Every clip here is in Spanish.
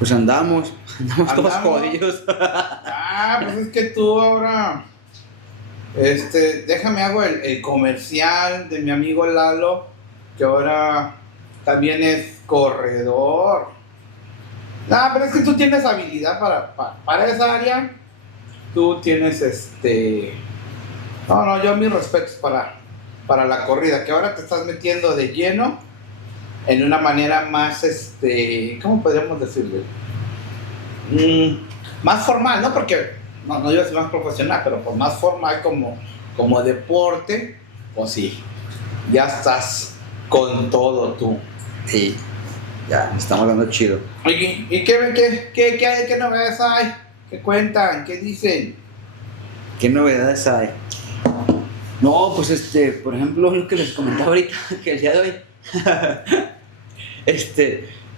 Pues andamos todos Andamos. jodidos. Pues es que tú ahora, déjame hago el comercial de mi amigo Lalo, que ahora también es corredor. Pero es que tú tienes habilidad para esa área. Tú tienes No, yo mis respetos para la corrida, que ahora te estás metiendo de lleno en una manera más, ¿cómo podríamos decirle? Más formal, ¿no? Porque, no iba a ser más profesional, pero pues más formal como deporte, pues sí, ya estás con todo tú. Sí, ya, estamos dando chido. Oye, ¿y qué novedades hay? ¿Qué cuentan? ¿Qué dicen? ¿Qué novedades hay? No, pues por ejemplo, lo que les comentaba ahorita, que el día de hoy,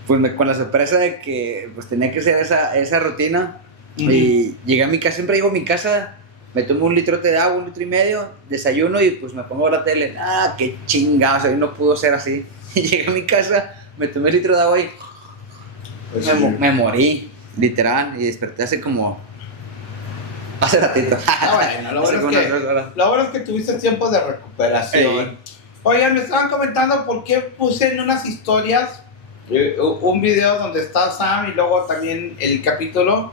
pues con la sorpresa de que pues tenía que hacer esa rutina. Y llegué a mi casa, siempre llego a mi casa, me tomo un litrote de agua, 1,5 litros, desayuno y pues me pongo a ver la tele. Qué chingados, hoy no pudo ser así. Y llegué a mi casa, me tomé el litro de agua y Pues me morí, literal, y desperté hace ratito. Bueno, lo bueno es que tuviste tiempo de recuperación. Oigan, me estaban comentando por qué puse en unas historias un video donde está Sam y luego también el capítulo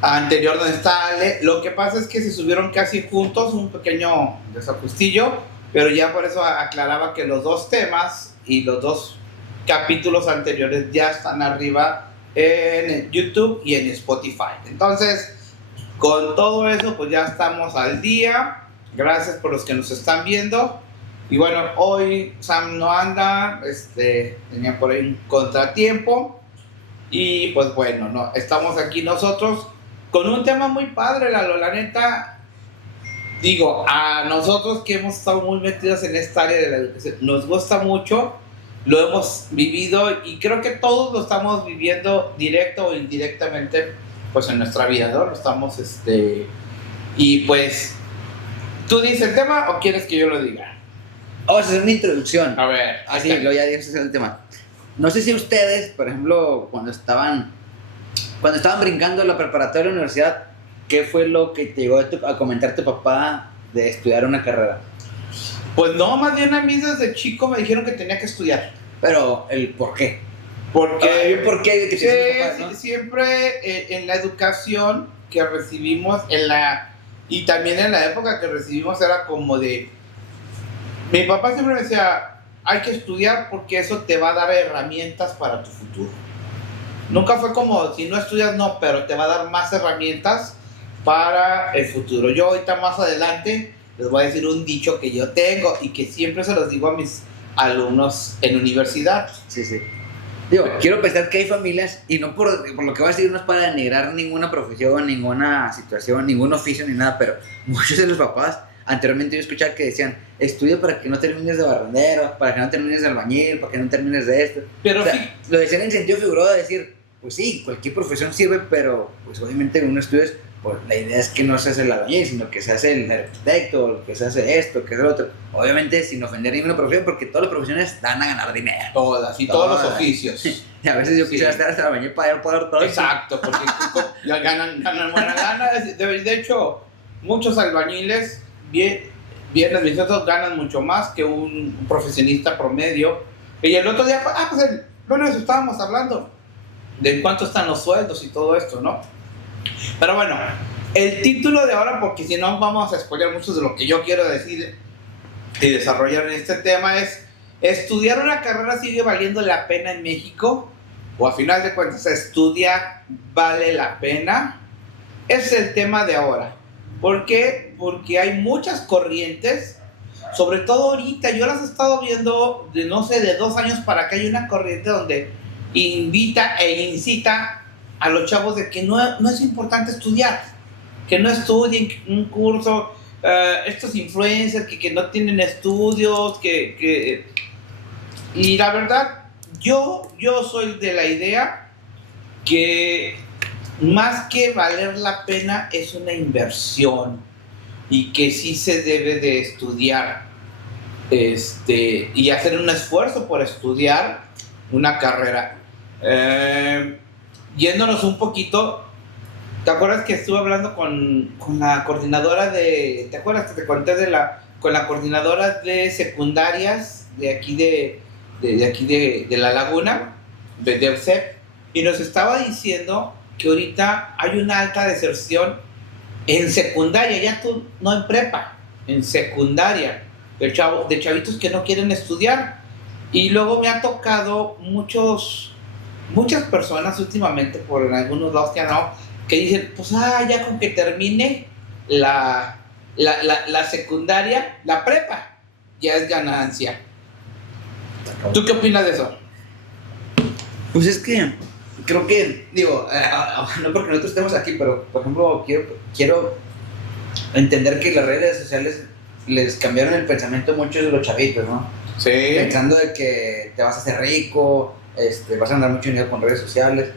anterior donde está Ale. Lo que pasa es que se subieron casi juntos, un pequeño desajustillo, pero ya por eso aclaraba que los dos temas y los dos capítulos anteriores ya están arriba en YouTube y en Spotify. Entonces, con todo eso, pues ya estamos al día. Gracias por los que nos están viendo. Y bueno, hoy Sam no anda, tenía por ahí un contratiempo. Y pues bueno, no, estamos aquí nosotros con un tema muy padre, la neta. Digo, a nosotros que hemos estado muy metidos en esta área de la educación, nos gusta mucho, lo hemos vivido y creo que todos lo estamos viviendo directo o indirectamente, pues en nuestra vida, ¿no? Lo estamos, y pues, ¿tú dices el tema o quieres que yo lo diga? Vamos a hacer una introducción. A ver. Así, luego ya dices el tema. No sé si ustedes, por ejemplo, cuando estaban brincando la preparatoria de la universidad, ¿qué fue lo que te llegó a comentar tu papá de estudiar una carrera? Pues no, más bien a mí desde chico me dijeron que tenía que estudiar. Pero, ¿el por qué? Porque ¿por qué? Que papás, ¿no? siempre en la educación que recibimos, y también en la época que recibimos era como de... Mi papá siempre me decía, hay que estudiar porque eso te va a dar herramientas para tu futuro. Nunca fue como, si no estudias, no, pero te va a dar más herramientas para el futuro. Yo ahorita más adelante les voy a decir un dicho que yo tengo y que siempre se los digo a mis alumnos en universidad. Sí. Digo, quiero pensar que hay familias, y no por lo que voy a decir, no es para denigrar ninguna profesión, ninguna situación, ningún oficio ni nada, pero muchos de los papás, anteriormente yo escuchaba que decían, estudia para que no termines de barrendero, para que no termines de albañil, para que no termines de esto. Pero o sea, sí, lo decían en sentido figurado de decir, pues sí, cualquier profesión sirve, pero pues obviamente uno estudia, pues la idea es que no se hace el albañil, sino que se hace el arquitecto, que se hace esto, que es lo otro. Obviamente sin ofender ninguna profesión, porque todas las profesiones dan a ganar dinero. todos los oficios. Y a veces yo quisiera estar hasta albañil para poder todo. Exacto, porque ya ganan buena lana. De hecho, muchos albañiles bien administrados ganan mucho más que un profesionista promedio. Y el otro día, bueno, eso estábamos hablando de en cuánto están los sueldos y todo esto, ¿no? Pero bueno, el título de ahora, porque si no vamos a spoiler mucho de lo que yo quiero decir y desarrollar en este tema, es: ¿estudiar una carrera sigue valiendo la pena en México? O a final de cuentas, ¿estudiar vale la pena? Ese es el tema de ahora. ¿Por qué? Porque hay muchas corrientes, sobre todo ahorita. Yo las he estado viendo de 2 años para acá. Hay una corriente donde invita e incita a los chavos de que no es importante estudiar, que no estudien un curso, estos influencers que no tienen estudios, y la verdad, yo soy de la idea que más que valer la pena es una inversión y que sí se debe de estudiar y hacer un esfuerzo por estudiar una carrera. yéndonos un poquito, ¿te acuerdas que estuve hablando con la coordinadora de, ¿te acuerdas que te conté con la coordinadora de secundarias de aquí de La Laguna, de UCEP, y nos estaba diciendo que ahorita hay una alta deserción en secundaria, ya tú no en prepa, en secundaria, de chavitos que no quieren estudiar? Y luego me ha tocado muchas personas últimamente por algunos lados que dicen, pues ya con que termine la secundaria, la prepa, ya es ganancia. ¿Tú qué opinas de eso? Pues es que creo que, digo, no porque nosotros estemos aquí, pero por ejemplo quiero entender que las redes sociales les cambiaron el pensamiento a muchos de los chavitos, ¿no? Sí. Pensando de que te vas a hacer rico, vas a ganar mucho dinero con redes sociales.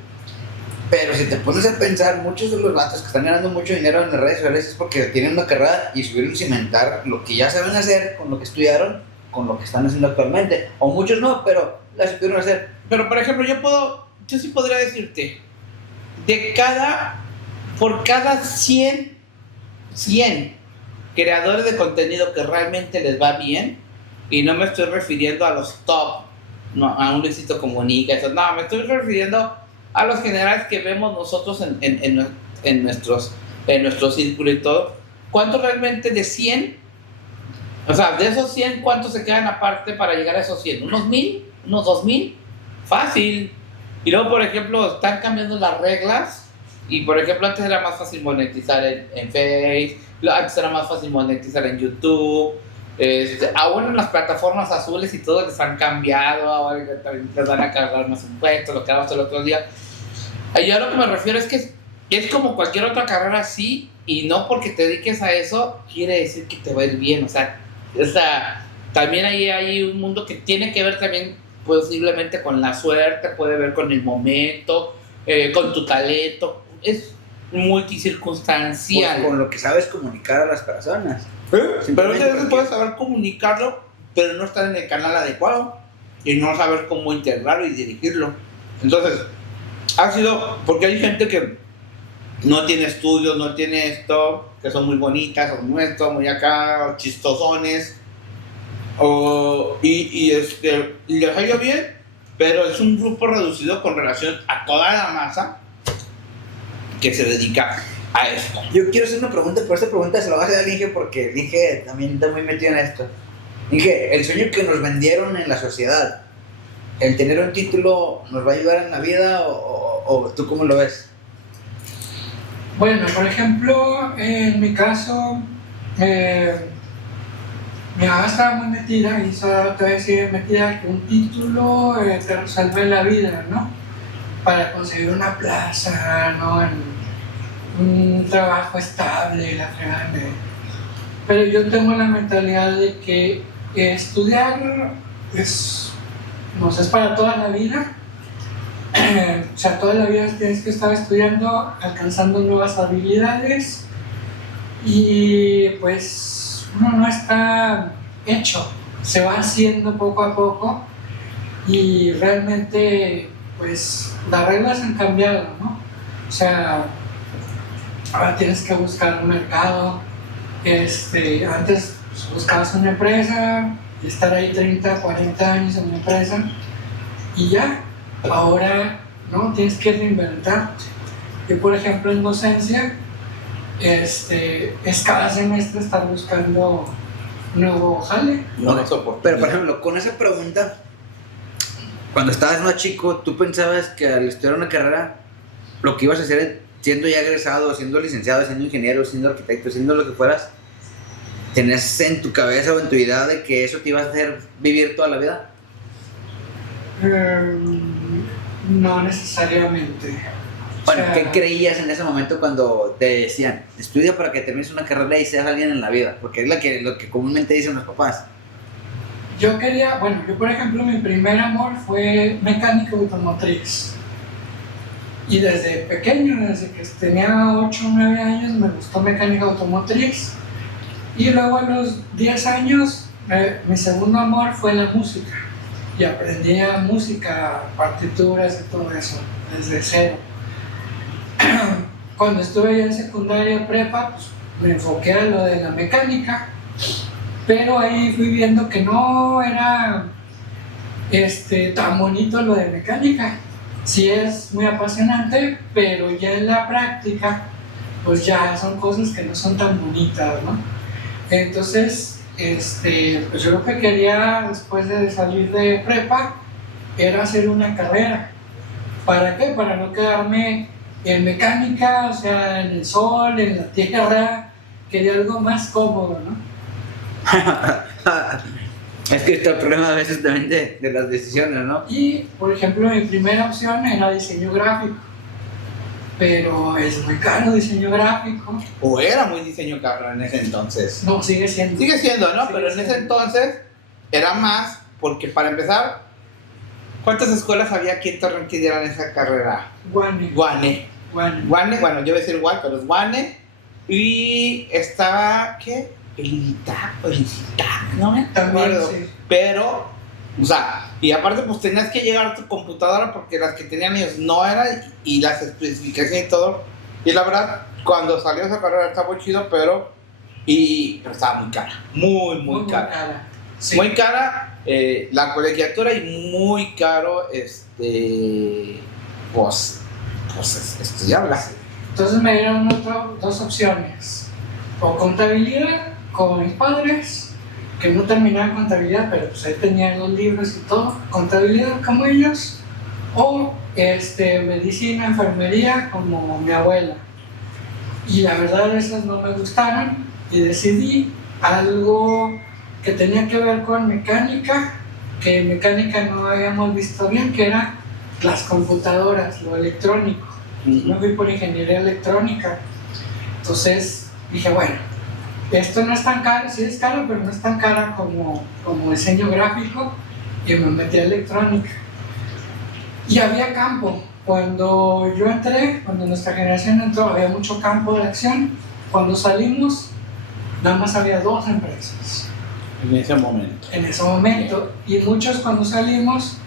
Pero si te pones a pensar, muchos de los vatos que están ganando mucho dinero en las redes sociales es porque tienen una carrera y supieron cimentar lo que ya saben hacer con lo que estudiaron, con lo que están haciendo actualmente. O muchos no, pero la supieron hacer. Pero por ejemplo, yo sí podría decirte, por cada 100 creadores de contenido que realmente les va bien, y no me estoy refiriendo a los top, no, a un Luisito Comunica, eso, no, me estoy refiriendo a los generales que vemos nosotros en nuestro círculo y todo. ¿Cuántos realmente de 100? O sea, de esos 100, ¿cuántos se quedan aparte para llegar a esos 100? ¿Unos 1000? ¿Unos 2000? Fácil. Y luego, por ejemplo, están cambiando las reglas. Y, por ejemplo, antes era más fácil monetizar en Facebook. Antes era más fácil monetizar en YouTube. Aún en las plataformas azules y todo les han cambiado. Ahora les van a cargar más impuestos, lo que hablamos el otro día. Y a lo que me refiero es que es como cualquier otra carrera así. Y no porque te dediques a eso quiere decir que te va a ir bien. O sea, también ahí hay un mundo que tiene que ver también posiblemente con la suerte, puede ver con el momento, con tu talento. Es multicircunstancial. Pues con lo que sabes comunicar a las personas. Pero a veces puedes saber comunicarlo, pero no estar en el canal adecuado y no saber cómo integrarlo y dirigirlo. Entonces, ha sido porque hay gente que no tiene estudios, no tiene esto, que son muy bonitas, son muy esto, muy acá, chistosones, y les ha ido bien, pero es un grupo reducido con relación a toda la masa que se dedica a esto. Yo quiero hacer una pregunta, pero esta pregunta se la voy a hacer a Inge porque Inge también está muy metido en esto. Inge, el sueño que nos vendieron en la sociedad, el tener un título, ¿nos va a ayudar en la vida o tú cómo lo ves? Bueno, por ejemplo, en mi caso, mi mamá estaba muy metida, y eso te voy a decir, metida que un título te resuelve la vida, ¿no? Para conseguir una plaza, ¿no? Un trabajo estable, la fregada. Pero yo tengo la mentalidad de que estudiar es para toda la vida. O sea, toda la vida tienes que estar estudiando, alcanzando nuevas habilidades, y pues uno no está hecho, se va haciendo poco a poco, y realmente pues las reglas han cambiado, ¿no? O sea, ahora tienes que buscar un mercado. Antes pues, buscabas una empresa y estar ahí 30, 40 años en una empresa y ya. Ahora, ¿no? Tienes que reinventarte. Yo, por ejemplo, en docencia, es cada semestre estar buscando un nuevo jale. Pero, por ejemplo, con esa pregunta, cuando estabas más chico, ¿tú pensabas que al estudiar una carrera, lo que ibas a hacer siendo ya egresado, siendo licenciado, siendo ingeniero, siendo arquitecto, siendo lo que fueras, tenías en tu cabeza o en tu idea de que eso te iba a hacer vivir toda la vida? No necesariamente. Bueno, ¿qué creías en ese momento cuando te decían, estudia para que termines una carrera y seas alguien en la vida? Porque es lo que comúnmente dicen los papás. Yo por ejemplo, mi primer amor fue mecánico automotriz. Y desde pequeño, desde que tenía 8 o 9 años, me gustó mecánica automotriz. Y luego a los 10 años, mi segundo amor fue la música. Y aprendí música, partituras y todo eso, desde cero. cuando estuve ya en secundaria prepa, pues me enfoqué a lo de la mecánica, pero ahí fui viendo que no era tan bonito lo de mecánica. Sí es muy apasionante, pero ya en la práctica pues ya son cosas que no son tan bonitas, ¿no? Entonces, pues yo lo que quería después de salir de prepa era hacer una carrera. ¿Para qué? Para no quedarme en mecánica, o sea, en el sol, en la tierra. Quería algo más cómodo, ¿no? Es que está el problema a veces también de las decisiones, ¿no? Y, por ejemplo, mi primera opción era diseño gráfico. Pero es muy caro diseño gráfico. O era muy diseño caro en ese entonces. No, sigue siendo. Sigue siendo, ¿no? Sigue Pero en ese entonces era más, porque para empezar, ¿cuántas escuelas había aquí en Torreón que dieran esa carrera? Guane. Bueno, yo voy a decir igual, pero es Guane. Y estaba, ¿qué? El ITAC, no me acuerdo. Sí. Pero, o sea, y aparte pues tenías que llegar a tu computadora porque las que tenían ellos no eran, y las especificaciones y todo. Y la verdad, cuando salió esa carrera estaba muy chido, pero estaba muy cara, muy cara. Sí. Muy cara la colegiatura y muy caro pues estudiarla. Entonces me dieron dos opciones: o contabilidad con mis padres, que no terminaban contabilidad, pero pues ahí tenían los libros y todo, contabilidad como ellos, o medicina, enfermería como mi abuela. Y la verdad esas no me gustaron y decidí algo que tenía que ver con mecánica, que en mecánica no habíamos visto bien, que era las computadoras, lo electrónico. Me fui por ingeniería electrónica. Entonces dije, bueno, esto no es tan caro, sí es caro, pero no es tan caro como diseño gráfico, y me metí a electrónica. Y había campo. Cuando yo entré, cuando nuestra generación entró, había mucho campo de acción. Cuando salimos, nada más había 2 empresas. En ese momento. En ese momento. Y muchos cuando salimos,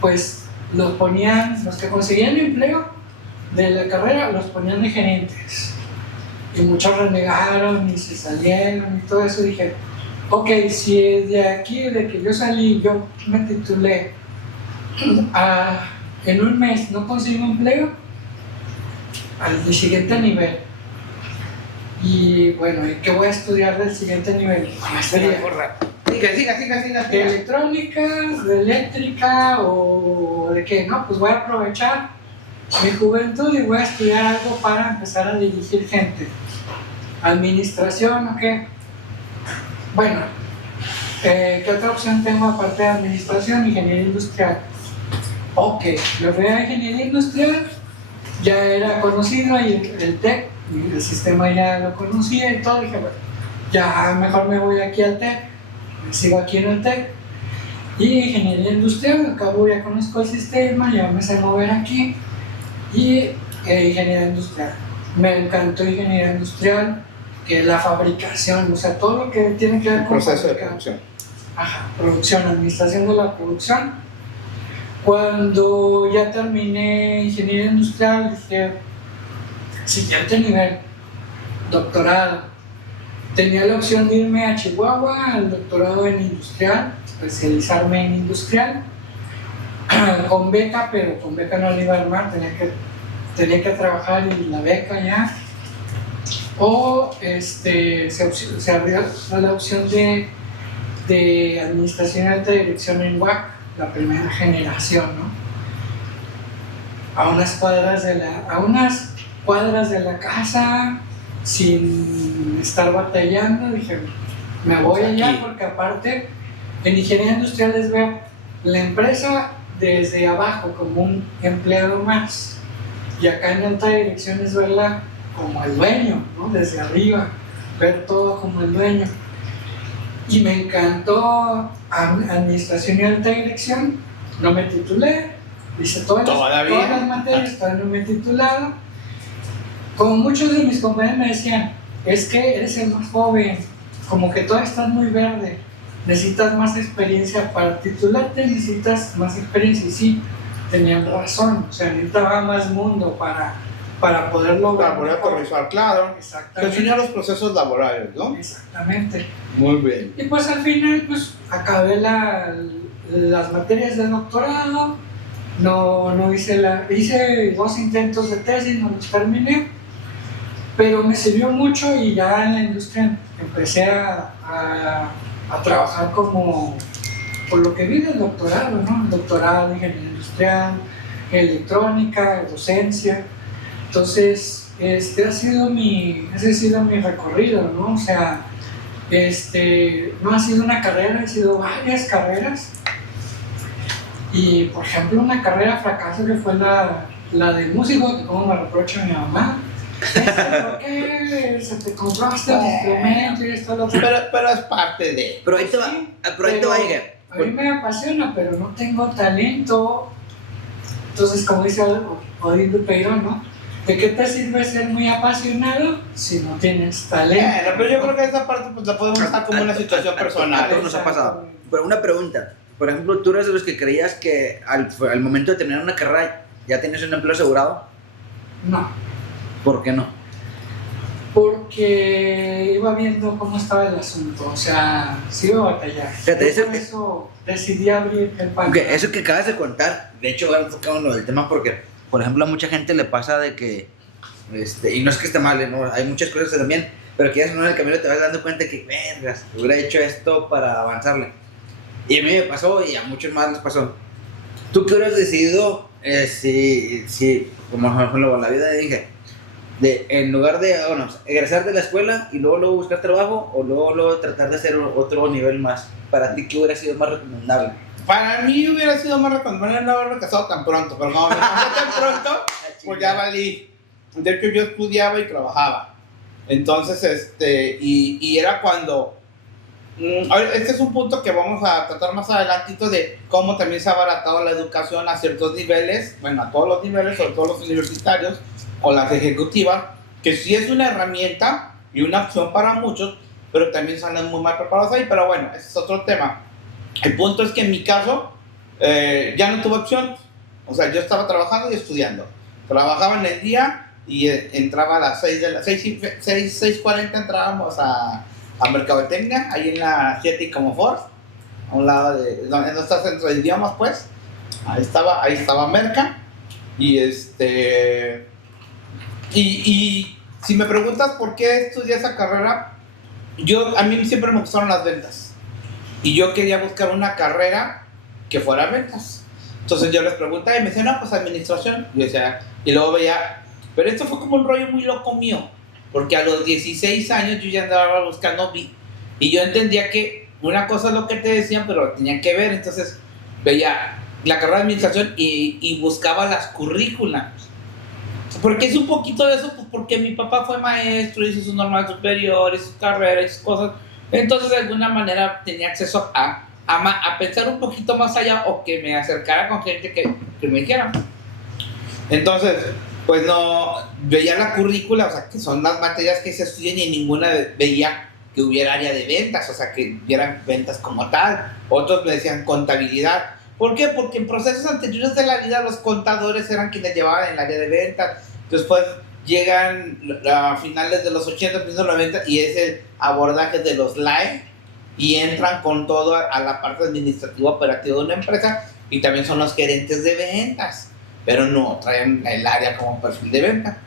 pues los ponían, los que conseguían empleo de la carrera, los ponían de gerentes. Y muchos renegaron y se salieron y todo eso. Dije, ok, si de aquí, de que yo salí, yo me titulé, en un mes no consigo empleo, al siguiente nivel. Y bueno, ¿y qué voy a estudiar del siguiente nivel? Siga. ¿De electrónica, de eléctrica o de qué? No, pues voy a aprovechar mi juventud y voy a estudiar algo para empezar a dirigir gente. ¿Administración o qué? Bueno, ¿qué otra opción tengo aparte de administración? Ingeniería industrial. Ok, me fui a ingeniería industrial, ya era conocido y el TEC, el sistema ya lo conocía y todo. Dije, bueno, ya mejor me voy aquí al TEC, me sigo aquí en el TEC. Y ingeniería industrial, acabo, ya conozco el sistema, ya me sé mover aquí. Y ingeniería industrial. Me encantó ingeniería industrial, que es la fabricación, o sea, todo lo que tiene que ver con proceso de producción. Ajá, producción, administración de la producción. Cuando ya terminé ingeniería industrial, dije, siguiente nivel, doctorado. Tenía la opción de irme a Chihuahua al doctorado en industrial, especializarme en industrial, con beca, pero con beca no le iba a armar, tenía que trabajar y la beca ya. O se abrió la opción de administración y alta dirección en UAC, la primera generación, ¿no? A unas cuadras de la casa, sin estar batallando, dije, me voy allá, porque aparte en ingeniería industrial les veo la empresa desde abajo como un empleado más, y acá en alta dirección es verla como el dueño, ¿no? Desde arriba, ver todo como el dueño. Y me encantó administración y alta dirección. No me titulé, hice todas las materias, todavía no me he titulado. Como muchos de mis compañeros me decían, es que eres el más joven, como que todavía estás muy verde, necesitas más experiencia para titularte, necesitas más experiencia. Y sí, tenían razón, o sea, necesitaba más mundo para poder lograr. Para poder aterrizar, claro. Exactamente. Que los procesos laborales, ¿no? Exactamente. Muy bien. Y pues al final, pues acabé las materias de doctorado, no hice hice 2 intentos de tesis, no los terminé, pero me sirvió mucho y ya en la industria empecé a trabajar como por lo que vi del doctorado, ¿no? El doctorado, ingeniería industrial, electrónica, docencia. Entonces, ese ha sido mi recorrido, ¿no? O sea, no ha sido una carrera, han sido varias carreras. Y, por ejemplo, una carrera fracaso que fue la de músico, que como me reprocha mi mamá. ¿Por qué se te compraste el instrumento y esto lo otro? Pero es parte de... Pero ahí te va, a mí me apasiona, pero no tengo talento. Entonces, como dice Odín Peirón, ¿no? ¿De qué te sirve ser muy apasionado si no tienes talento? Bueno, pero yo creo que esa parte pues la podemos usar como una situación personal. A todos nos ha pasado. Pero una pregunta. Por ejemplo, ¿tú eres de los que creías que al momento de terminar una carrera ya tienes un empleo asegurado? No. ¿Por qué no? Porque iba viendo cómo estaba el asunto, o sea, sí iba a batallar. Por eso decidí abrir el pan. Okay, eso que acabas de contar, de hecho, voy a enfocar en lo del tema porque, por ejemplo, a mucha gente le pasa de que, y no es que esté mal, ¿no? Hay muchas cosas también, pero que ya en el camino te vas dando cuenta que, vergas, hubiera hecho esto para avanzarle. Y a mí me pasó y a muchos más les pasó. ¿Tú qué hubieras decidido si como por ejemplo, la vida dije, en lugar de, egresar de la escuela y luego buscar trabajo o luego tratar de hacer otro nivel más? ¿Para ti qué hubiera sido más recomendable? Para mí hubiera sido más recomendable no haberme casado tan pronto, pero como me casé tan pronto, pues ya valí. De hecho, yo estudiaba y trabajaba. Entonces, y era cuando... Este es un punto que vamos a tratar más adelantito de cómo también se ha abaratado la educación a ciertos niveles, bueno, a todos los niveles, sobre todo los universitarios o las ejecutivas, que sí es una herramienta y una opción para muchos, pero también salen muy mal preparados ahí, pero bueno, ese es otro tema. El punto es que en mi caso ya no tuve opción, o sea, yo estaba trabajando y estudiando. Trabajaba en el día y entraba a las 6:40 entrábamos a Mercadotecnia, ahí en la 7 y Comofort, a un lado de donde no está el centro de idiomas, pues. Ahí estaba Merca. Y y si me preguntas por qué estudié esa carrera, a mí siempre me gustaron las ventas. Y yo quería buscar una carrera que fuera ventas. Entonces yo les preguntaba y me decían, no, pues administración. Y luego veía, pero esto fue como un rollo muy loco mío. Porque a los 16 años yo ya andaba buscando y yo entendía que una cosa es lo que te decían, pero tenía que ver. Entonces veía la carrera de administración y buscaba las currículas. Porque es un poquito de eso, pues porque mi papá fue maestro, hizo su normal superior, hizo su carrera y sus cosas. Entonces de alguna manera tenía acceso a pensar un poquito más allá o que me acercara con gente que me dijera. Entonces, pues no, veía la currícula, o sea, que son las materias que se estudian y en ninguna veía que hubiera área de ventas, o sea, que hubieran ventas como tal. Otros me decían contabilidad. ¿Por qué? Porque en procesos anteriores de la vida los contadores eran quienes llevaban el área de ventas. Después llegan a finales de los 80, principios de los 90 y es el abordaje de los LAE y entran con todo a la parte administrativa operativa de una empresa y también son los gerentes de ventas. Pero no traen el área como perfil de venta.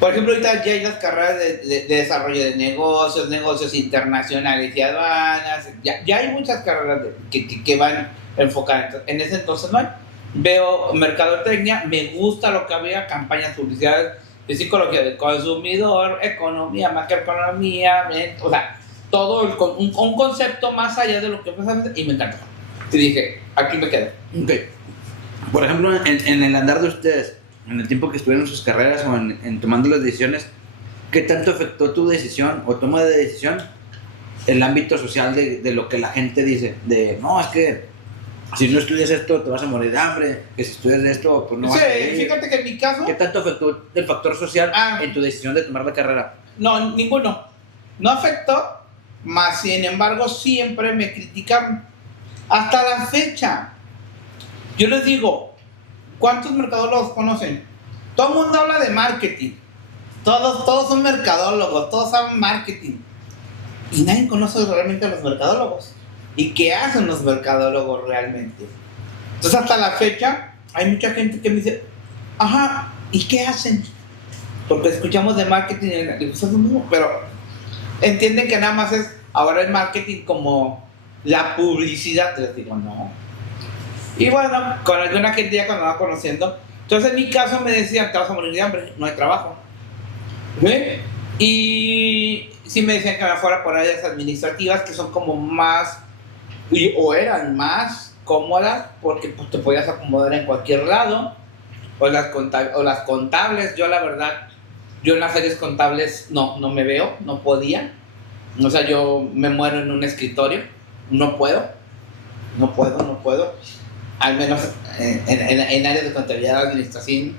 Por ejemplo, ahorita ya hay las carreras de desarrollo de negocios internacionales y aduanas. Ya hay muchas carreras que van enfocadas. En ese entonces no hay. Veo mercadotecnia, me gusta lo que había, campañas, publicidades de psicología del consumidor, economía, macroeconomía, o sea, todo un concepto más allá de lo que pasa y me encantó. Y dije, aquí me quedo. Okay. Por ejemplo, en el andar de ustedes, en el tiempo que estuvieron en sus carreras o en tomando las decisiones, ¿qué tanto afectó tu decisión o toma de decisión el ámbito social de lo que la gente dice? De, no, es que si no estudias esto te vas a morir de hambre, que si estudias esto pues no vas a morir. Fíjate que en mi caso... ¿Qué tanto afectó el factor social en tu decisión de tomar la carrera? No, ninguno. No afectó, mas sin embargo siempre me criticaron. Hasta la fecha. Yo les digo, ¿cuántos mercadólogos conocen? Todo el mundo habla de marketing. Todos son mercadólogos, todos saben marketing. Y nadie conoce realmente a los mercadólogos. ¿Y qué hacen los mercadólogos realmente? Entonces, hasta la fecha, hay mucha gente que me dice, ajá, ¿y qué hacen? Porque escuchamos de marketing y pues es lo mismo, pero entienden que nada más es ahora el marketing como la publicidad. Les digo, no. Y bueno, con alguna gente ya cuando me va conociendo, entonces en mi caso me decían, te vas a morir de hambre, no hay trabajo. ¿Sí? Y sí me decían que me fuera por áreas administrativas que son como más, o eran más cómodas, porque pues, te podías acomodar en cualquier lado, o las contables. Yo la verdad, yo en las áreas contables no me veo, no podía. O sea, yo me muero en un escritorio, no puedo. Al menos en áreas de contabilidad, administración,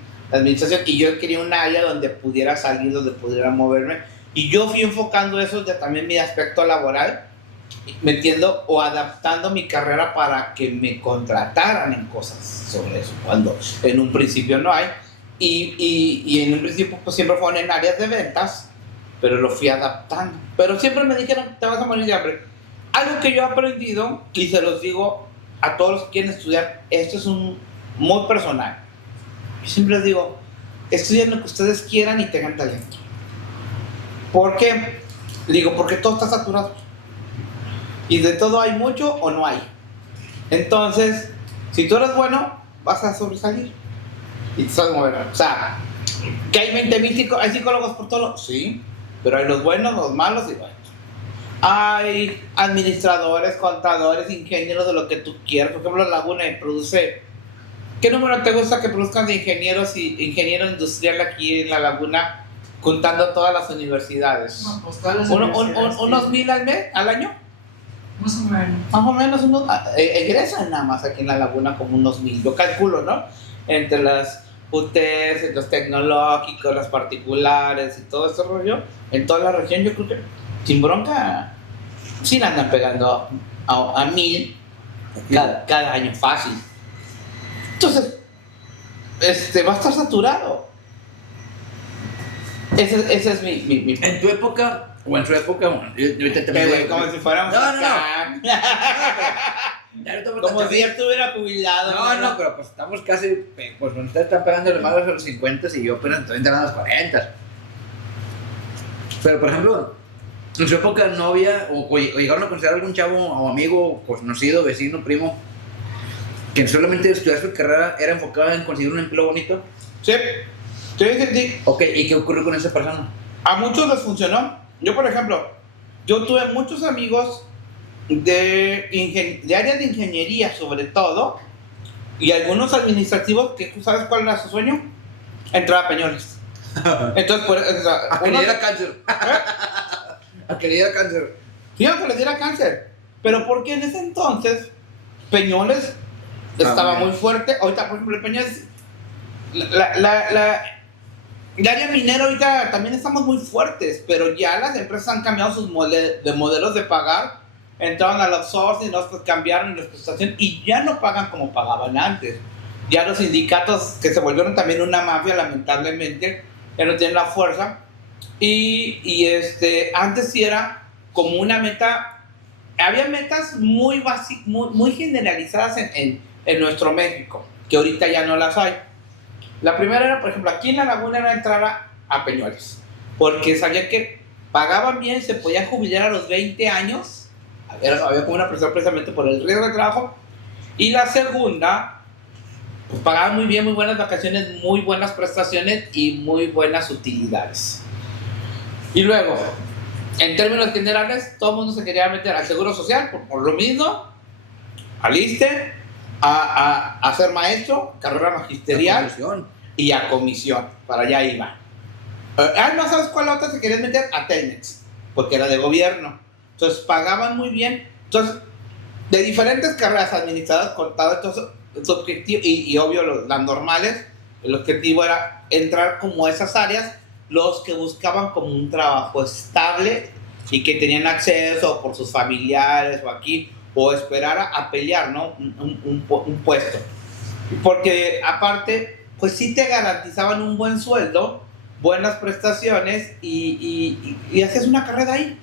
y yo quería un área donde pudiera salir, donde pudiera moverme, y yo fui enfocando eso de también mi aspecto laboral, metiendo o adaptando mi carrera para que me contrataran en cosas sobre eso, cuando en un principio no hay, y en un principio pues siempre fueron en áreas de ventas, pero lo fui adaptando, pero siempre me dijeron, te vas a morir de hambre. Algo que yo he aprendido, y se los digo a todos los que quieren estudiar, esto es muy personal. Yo siempre les digo, estudien lo que ustedes quieran y tengan talento. ¿Por qué? Digo, porque todo está saturado. Y de todo hay mucho o no hay. Entonces, si tú eres bueno, vas a sobresalir. Y te sabes mover. O sea, que hay 20.000 hay psicólogos por todo. Sí, pero hay los buenos, los malos y bueno. Hay administradores, contadores, ingenieros de lo que tú quieras. Por ejemplo, Laguna produce. ¿Qué número te gusta que produzcan de ingenieros y ingeniero industrial aquí en La Laguna, contando todas las universidades? No, pues todas las universidades. ¿Unos 1,000 al año? Más o menos. Más o menos unos. Egresan nada más aquí en La Laguna como unos 1,000. Yo calculo, ¿no? Entre las UTES, los tecnológicos, las particulares y todo ese rollo. En toda la región, yo creo que sin bronca, sí la andan pegando a 1,000 cada año fácil. Entonces, va a estar saturado. Ese es mi En tu época, o en su época, bueno, yo ahorita también. Como si fuéramos acá. Como si ya estuviera jubilado. No, pero pues estamos casi, pues ustedes están pegando los malos a los 50 y yo apenas estoy entrando a los 40. Pero por ejemplo, en su época no había, o llegaron a considerar algún chavo o amigo, conocido, vecino, primo, que solamente estudiar su carrera era enfocada en conseguir un empleo bonito. Sí. Ok, ¿y qué ocurrió con esa persona? A muchos les funcionó. Yo, por ejemplo, yo tuve muchos amigos de áreas de ingeniería, sobre todo, y algunos administrativos que tú sabes cuál era su sueño, entrar a Peñoles. Entonces, a que le diera cáncer. A que le diera cáncer. Sí, a que le diera cáncer. Pero porque en ese entonces Peñoles estaba muy fuerte. Ahorita, por ejemplo, Peñoles, el área minera ahorita también estamos muy fuertes, pero ya las empresas han cambiado sus modelos de pagar, entraron al outsourcing, cambiaron la prestación y ya no pagan como pagaban antes. Ya los sindicatos, que se volvieron también una mafia, lamentablemente, ya no tienen la fuerza. Y antes sí era como una meta, había metas muy generalizadas en nuestro México, que ahorita ya no las hay. La primera era, por ejemplo, aquí en La Laguna era entrar a Peñoles, porque sabía que pagaban bien, se podía jubilar a los 20 años, había como una presión precisamente por el riesgo de trabajo. Y la segunda, pues pagaban muy bien, muy buenas vacaciones, muy buenas prestaciones y muy buenas utilidades. Y luego, en términos generales, todo el mundo se quería meter al Seguro Social, por lo mismo, al ISSSTE, a ser maestro, carrera magisterial y a comisión, para allá iba. ¿No sabes cuál otra se querían meter? A Telmex, porque era de gobierno. Entonces pagaban muy bien. Entonces, de diferentes carreras administradas, contadas, entonces, su objetivo, y obvio las normales, el objetivo era entrar como esas áreas, los que buscaban como un trabajo estable y que tenían acceso por sus familiares o aquí, o esperar a pelear, ¿no? un puesto. Porque aparte, pues sí te garantizaban un buen sueldo, buenas prestaciones y hacías una carrera ahí.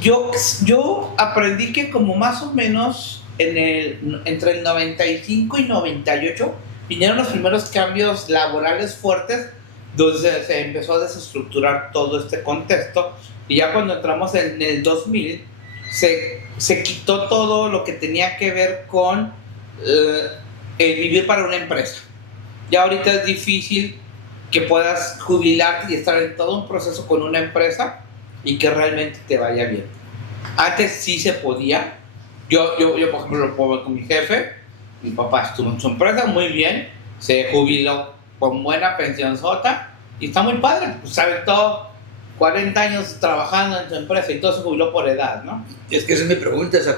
Yo aprendí que como más o menos entre el 95 y 98 vinieron los primeros cambios laborales fuertes, donde se empezó a desestructurar todo este contexto, y ya cuando entramos en el 2000 se quitó todo lo que tenía que ver con el vivir para una empresa. Ya ahorita es difícil que puedas jubilarte y estar en todo un proceso con una empresa y que realmente te vaya bien. Antes sí se podía. Yo por ejemplo, lo puedo ver con mi jefe. Mi papá estuvo en su empresa muy bien, se jubiló con buena pensión sota y está muy padre, pues sabe todo, 40 años trabajando en tu empresa y todo se jubiló por edad, ¿no? Es que esa es mi pregunta, o sea,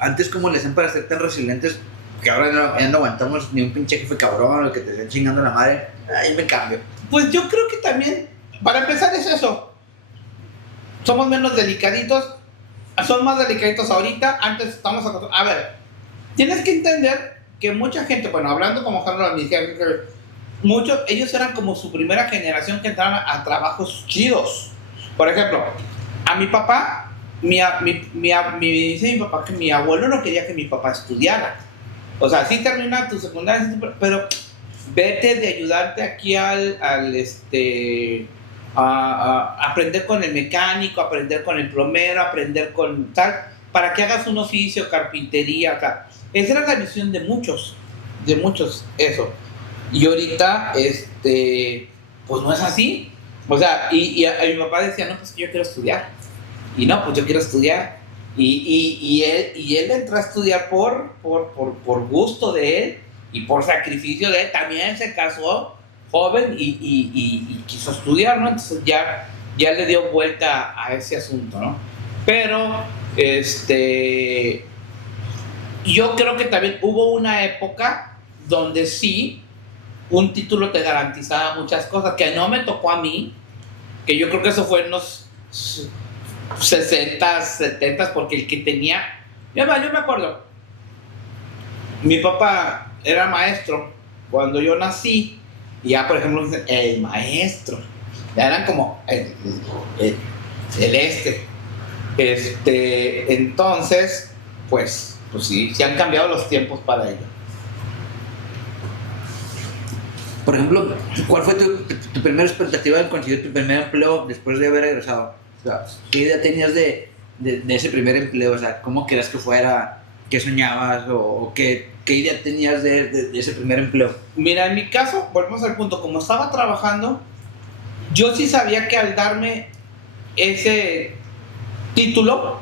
antes cómo le hacían para ser tan resilientes que ahora ya no aguantamos ni un pinche jefe cabrón o que te estén chingando la madre? Ahí me cambio. Pues yo creo que también, para empezar es eso, somos menos delicaditos, son más delicaditos ahorita, antes estamos acostumbrados. A ver, tienes que entender que mucha gente, bueno, hablando como Carlos Administración, muchos, ellos eran como su primera generación que entraban a trabajos chidos. Por ejemplo, a mi papá, dice mi papá que mi abuelo no quería que mi papá estudiara. O sea, sí termina tu secundaria, pero vete de ayudarte aquí a aprender con el mecánico, aprender con el plomero, aprender con tal, para que hagas un oficio, carpintería, tal. Esa era la visión de muchos, eso. Y ahorita, pues no es así. O sea, y mi papá decía, no, pues yo quiero estudiar. Y no, pues yo quiero estudiar. Y él entró a estudiar por gusto de él y por sacrificio de él. También se casó joven y quiso estudiar, ¿no? Entonces ya le dio vuelta a ese asunto, ¿no? Pero, yo creo que también hubo una época donde sí, un título te garantizaba muchas cosas, que no me tocó a mí, que yo creo que eso fue en los 60, 70, porque el que tenía... Yo me acuerdo, mi papá era maestro cuando yo nací, y ya por ejemplo, el maestro, ya eran como entonces, pues sí han cambiado los tiempos para ello. Por ejemplo, ¿cuál fue tu primera expectativa de conseguir tu primer empleo después de haber egresado? O sea, ¿qué idea tenías de ese primer empleo? O sea, ¿cómo querías que fuera? ¿Qué soñabas? ¿O qué idea tenías de ese primer empleo? Mira, en mi caso, volvemos al punto, como estaba trabajando, yo sí sabía que al darme ese título,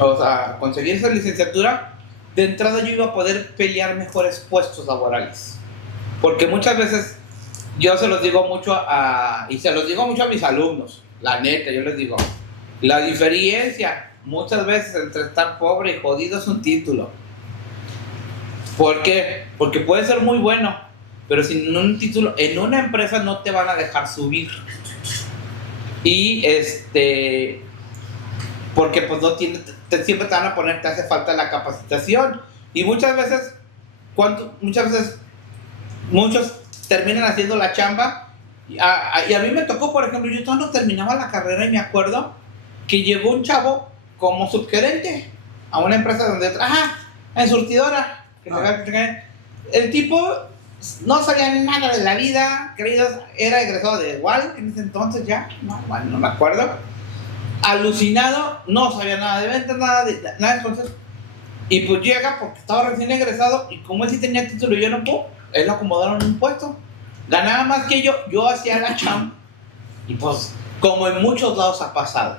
o sea, conseguir esa licenciatura, de entrada yo iba a poder pelear mejores puestos laborales. Porque muchas veces yo se los digo mucho a mis alumnos, la neta, yo les digo, la diferencia muchas veces entre estar pobre y jodido es un título. ¿Por qué? Porque puede ser muy bueno, pero sin un título en una empresa no te van a dejar subir. Y porque pues no tiene, siempre te van a poner, te hace falta la capacitación. Y muchas veces muchos terminan haciendo la chamba. Y a mí me tocó, por ejemplo, yo todavía no terminaba la carrera y me acuerdo que llegó un chavo como subgerente a una empresa donde en surtidora. El tipo no sabía nada de la vida, era egresado de igual en ese entonces ya, no me acuerdo. Alucinado, no sabía nada de ventas, nada entonces. Y pues llega porque estaba recién egresado y como él sí tenía título y yo no puedo, él lo acomodaron en un puesto. Ganaba más que yo hacía la chamba. Y pues, como en muchos lados ha pasado.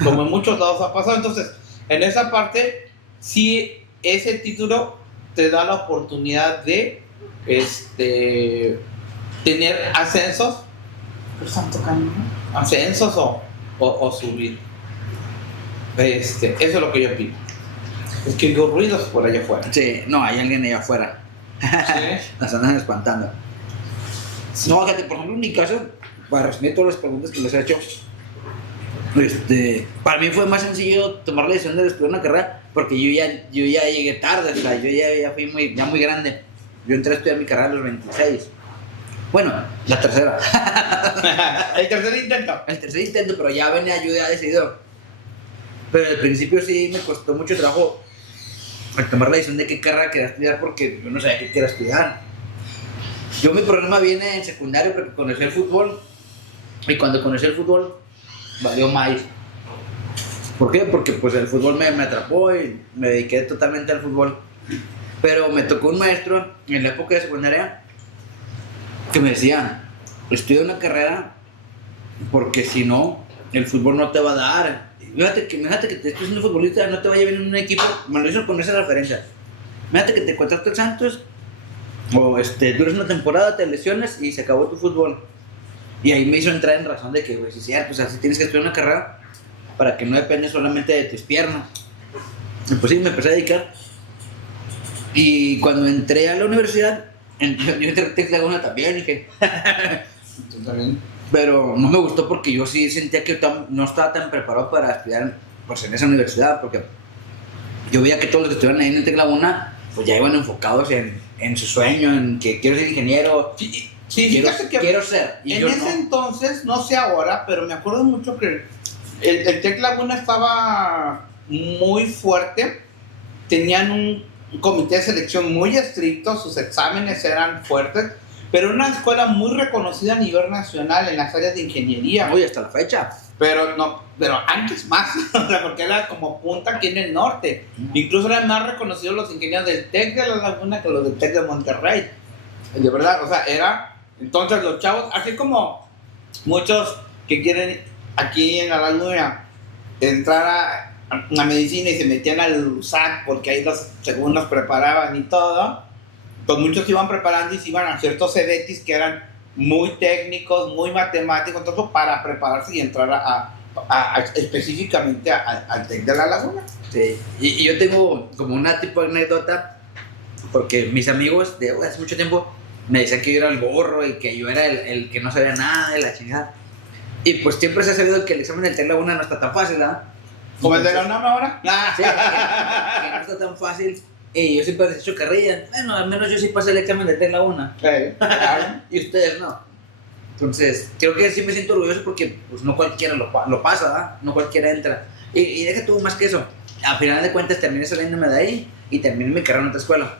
Entonces, en esa parte, sí, ese título te da la oportunidad de tener ascensos. ¿Pero están tocando? Ascensos o subir. Eso es lo que yo opino. Es que oigo ruidos por allá afuera. Sí, no, hay alguien allá afuera. ¿Sí? Nos andan espantando. Sí. No, fíjate, por ejemplo, en mi caso, para resumir todas las preguntas que les he hecho, para mí fue más sencillo tomar la decisión de estudiar una carrera porque yo ya llegué tarde, o sea, yo ya fui muy grande. Yo entré a estudiar mi carrera a los 26. Bueno, la tercera. El tercer intento. El tercer intento, pero ya venía yo ya decidido. Pero al principio sí me costó mucho trabajo tomar la decisión de qué carrera quería estudiar porque yo no sabía qué quería estudiar. Yo mi problema viene en secundario porque conocí el fútbol y cuando conocí el fútbol valió más. ¿Por qué? Porque pues el fútbol me atrapó y me dediqué totalmente al fútbol. Pero me tocó un maestro en la época de secundaria que me decía, estudia una carrera porque si no, el fútbol no te va a dar. Fíjate que te estés siendo futbolista, no te vaya bien en un equipo. Me lo hizo con esa referencia. Fíjate que te contrata el Santos o duras una temporada, te lesiones y se acabó tu fútbol. Y ahí me hizo entrar en razón de que, pues, sí es cierto, o sea, si tienes que estudiar una carrera para que no dependes solamente de tus piernas. Y pues sí, me empecé a dedicar. Y cuando entré a la universidad, yo entré a Tec Laguna también, dije. ¿Tú también? Pero no me gustó porque yo sí sentía que no estaba tan preparado para estudiar pues, en esa universidad, porque yo veía que todos los que estuvieron ahí en Tec Laguna pues ya iban enfocados en su sueño, en que quiero ser ingeniero. Sí, quiero ser. Y en ese entonces, no sé ahora, pero me acuerdo mucho que el Tec Laguna estaba muy fuerte, tenían un comité de selección muy estricto, sus exámenes eran fuertes, pero una escuela muy reconocida a nivel nacional en las áreas de ingeniería. Uy, hasta la fecha. Pero antes más, o sea, porque era como punta aquí en el norte. Incluso eran más reconocidos los ingenieros del Tec de la Laguna que los del Tec de Monterrey. De verdad, o sea, era... Entonces los chavos, así como muchos que quieren aquí en la Laguna entrar a medicina y se metían al USAC porque ahí según los preparaban y todo, pues muchos se iban preparando y se iban a ciertos CEDETIS que eran muy técnicos, muy matemáticos, todo para prepararse y entrar específicamente al TEC de la Laguna. Sí, y yo tengo como una tipo de anécdota, porque mis amigos de hace mucho tiempo me decían que yo era el borro y que yo era el que no sabía nada de la chingada. Y pues siempre se ha sabido que el examen del TEC Laguna no está tan fácil, ¿verdad? ¿Como el de la UNAM ahora? Sí, que no está tan fácil. Y yo siempre les he hecho carrilla. Bueno, al menos yo sí pasé el examen del TEC Laguna. Sí, claro. Y ustedes no. Entonces, creo que sí me siento orgulloso porque pues, no cualquiera lo pasa, ¿verdad? No cualquiera entra. Y deja tú más que eso. Al final de cuentas terminé saliéndome de ahí y terminé mi carrera en otra escuela.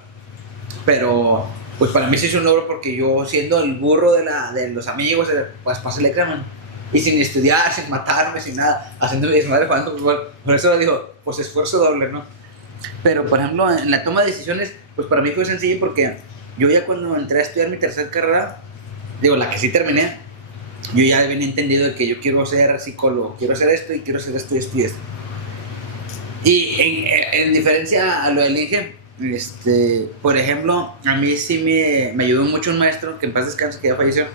Pero, pues para mí sí es un logro porque yo siendo el burro de los amigos, pues pasé el examen. Y sin estudiar, sin matarme, sin nada, haciendo mi desmadre jugando fútbol. Por eso lo digo, pues esfuerzo doble, ¿no? Pero, por ejemplo, en la toma de decisiones, pues para mí fue sencillo porque yo ya cuando entré a estudiar mi tercera carrera, digo, la que sí terminé, yo ya había entendido que yo quiero ser psicólogo, quiero hacer esto y quiero hacer esto y esto y esto. Y en diferencia a lo del Inge, por ejemplo, a mí sí me ayudó mucho un maestro, que en paz descanse, que ya falleció,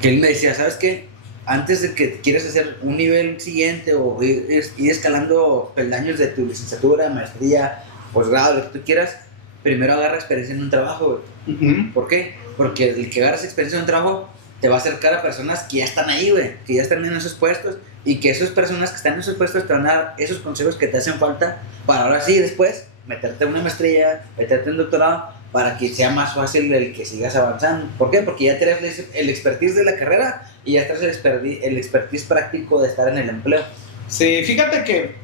que él me decía, ¿sabes qué? Antes de que quieras hacer un nivel siguiente o ir escalando peldaños de tu licenciatura, maestría, posgrado, lo que tú quieras, primero agarra experiencia en un trabajo, güey. Uh-huh. ¿Por qué? Porque el que agarras experiencia en un trabajo te va a acercar a personas que ya están ahí, güey, que ya están en esos puestos y que esas personas que están en esos puestos te van a dar esos consejos que te hacen falta para ahora sí, después, meterte en una maestría, meterte en doctorado, para que sea más fácil el que sigas avanzando. ¿Por qué? Porque ya tienes el expertise de la carrera y ya estás el expertise práctico de estar en el empleo. Sí, fíjate que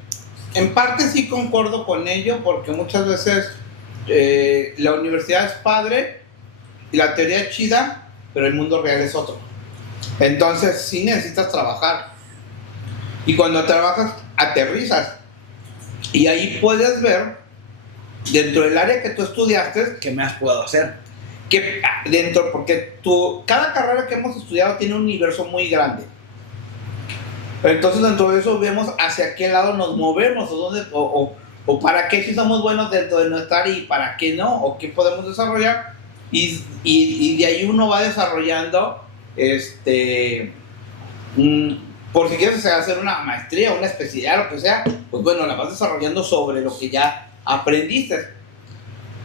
en parte sí concuerdo con ello porque muchas veces la universidad es padre y la teoría es chida, pero el mundo real es otro. Entonces sí necesitas trabajar y cuando trabajas aterrizas y ahí puedes ver dentro del área que tú estudiaste, ¿qué más puedo hacer? Que dentro, porque cada carrera que hemos estudiado tiene un universo muy grande. Entonces dentro de eso vemos hacia qué lado nos movemos o para qué sí somos buenos dentro de nuestra área y para qué no, o qué podemos desarrollar. Y de ahí uno va desarrollando por si quieres hacer una maestría, una especialidad, lo que sea, pues bueno, la vas desarrollando sobre lo que ya aprendiste.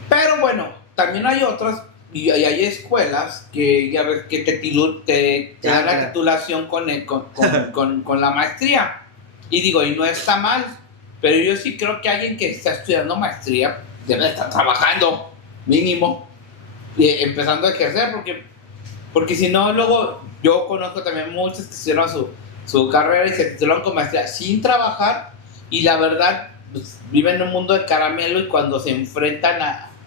Pero bueno, también hay otras y hay escuelas que ya ves que te dan la titulación con la maestría. Y digo, y no está mal, pero yo sí creo que alguien que está estudiando maestría debe estar trabajando mínimo. empezando a ejercer, porque si no, luego yo conozco también muchos que hicieron su carrera y se titularon con maestría sin trabajar, y la verdad pues, viven en un mundo de caramelo, y cuando se enfrentan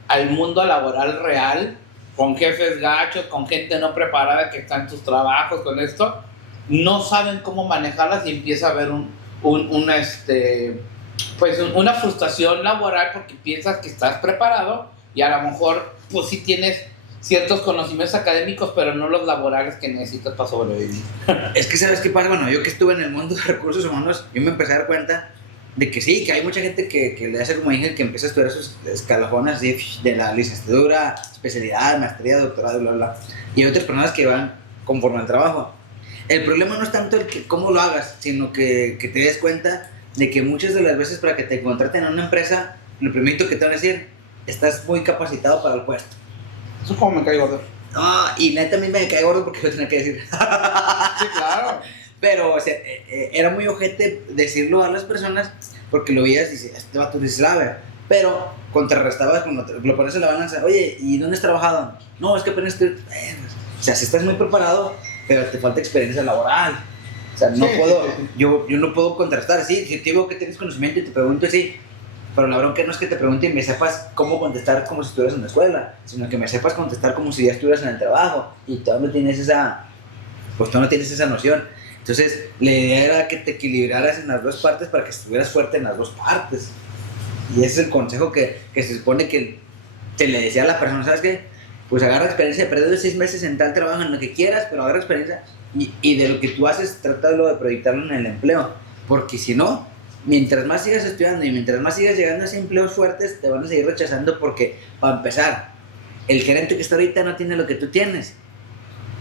al mundo laboral real, con jefes gachos, con gente no preparada que está en sus trabajos, con esto, no saben cómo manejarlas, y empieza a haber una frustración laboral, porque piensas que estás preparado y a lo mejor pues sí tienes ciertos conocimientos académicos, pero no los laborales que necesitas para sobrevivir. Es que ¿sabes qué pasa? Bueno, yo que estuve en el mundo de recursos humanos, yo me empecé a dar cuenta de que sí, que hay mucha gente que le hace como dije, que empieza a estudiar sus escalafones así, de la licenciatura, especialidad, maestría, doctorado, bla, bla. Y hay otras personas que van conforme al trabajo. El problema no es tanto el que cómo lo hagas, sino que te des cuenta de que muchas de las veces para que te contraten a una empresa, lo primero que te van a decir, estás muy capacitado para el puesto. Eso es como me cae gordo. No, y neta a mí me cae gordo porque lo tenía que decir. Sí, claro. Pero, o sea, era muy ojete decirlo a las personas porque lo veías y dices, este vato sí sabe. Pero contrarrestabas cuando lo pones en la balanza. Oye, ¿y dónde has trabajado? No, es que apenas estoy... o sea, si estás muy preparado, pero te falta experiencia laboral. O sea, no puedo... Yo no puedo contrastar. Sí, si te digo que tienes conocimiento y te pregunto, sí. Pero la bronca no es que te pregunte y me sepas cómo contestar como si estuvieras en la escuela, sino que me sepas contestar como si ya estuvieras en el trabajo. Y tú no tienes esa... Pues tú no tienes esa noción. Entonces, la idea era que te equilibraras en las dos partes para que estuvieras fuerte en las dos partes. Y ese es el consejo que se supone que te le decía a la persona, ¿sabes qué? Pues agarra experiencia, perder 6 meses en tal trabajo, en lo que quieras, pero agarra experiencia y de lo que tú haces, trátalo de proyectarlo en el empleo. Porque si no, mientras más sigas estudiando y mientras más sigas llegando a esos empleos fuertes, te van a seguir rechazando porque, para empezar, el gerente que está ahorita no tiene lo que tú tienes.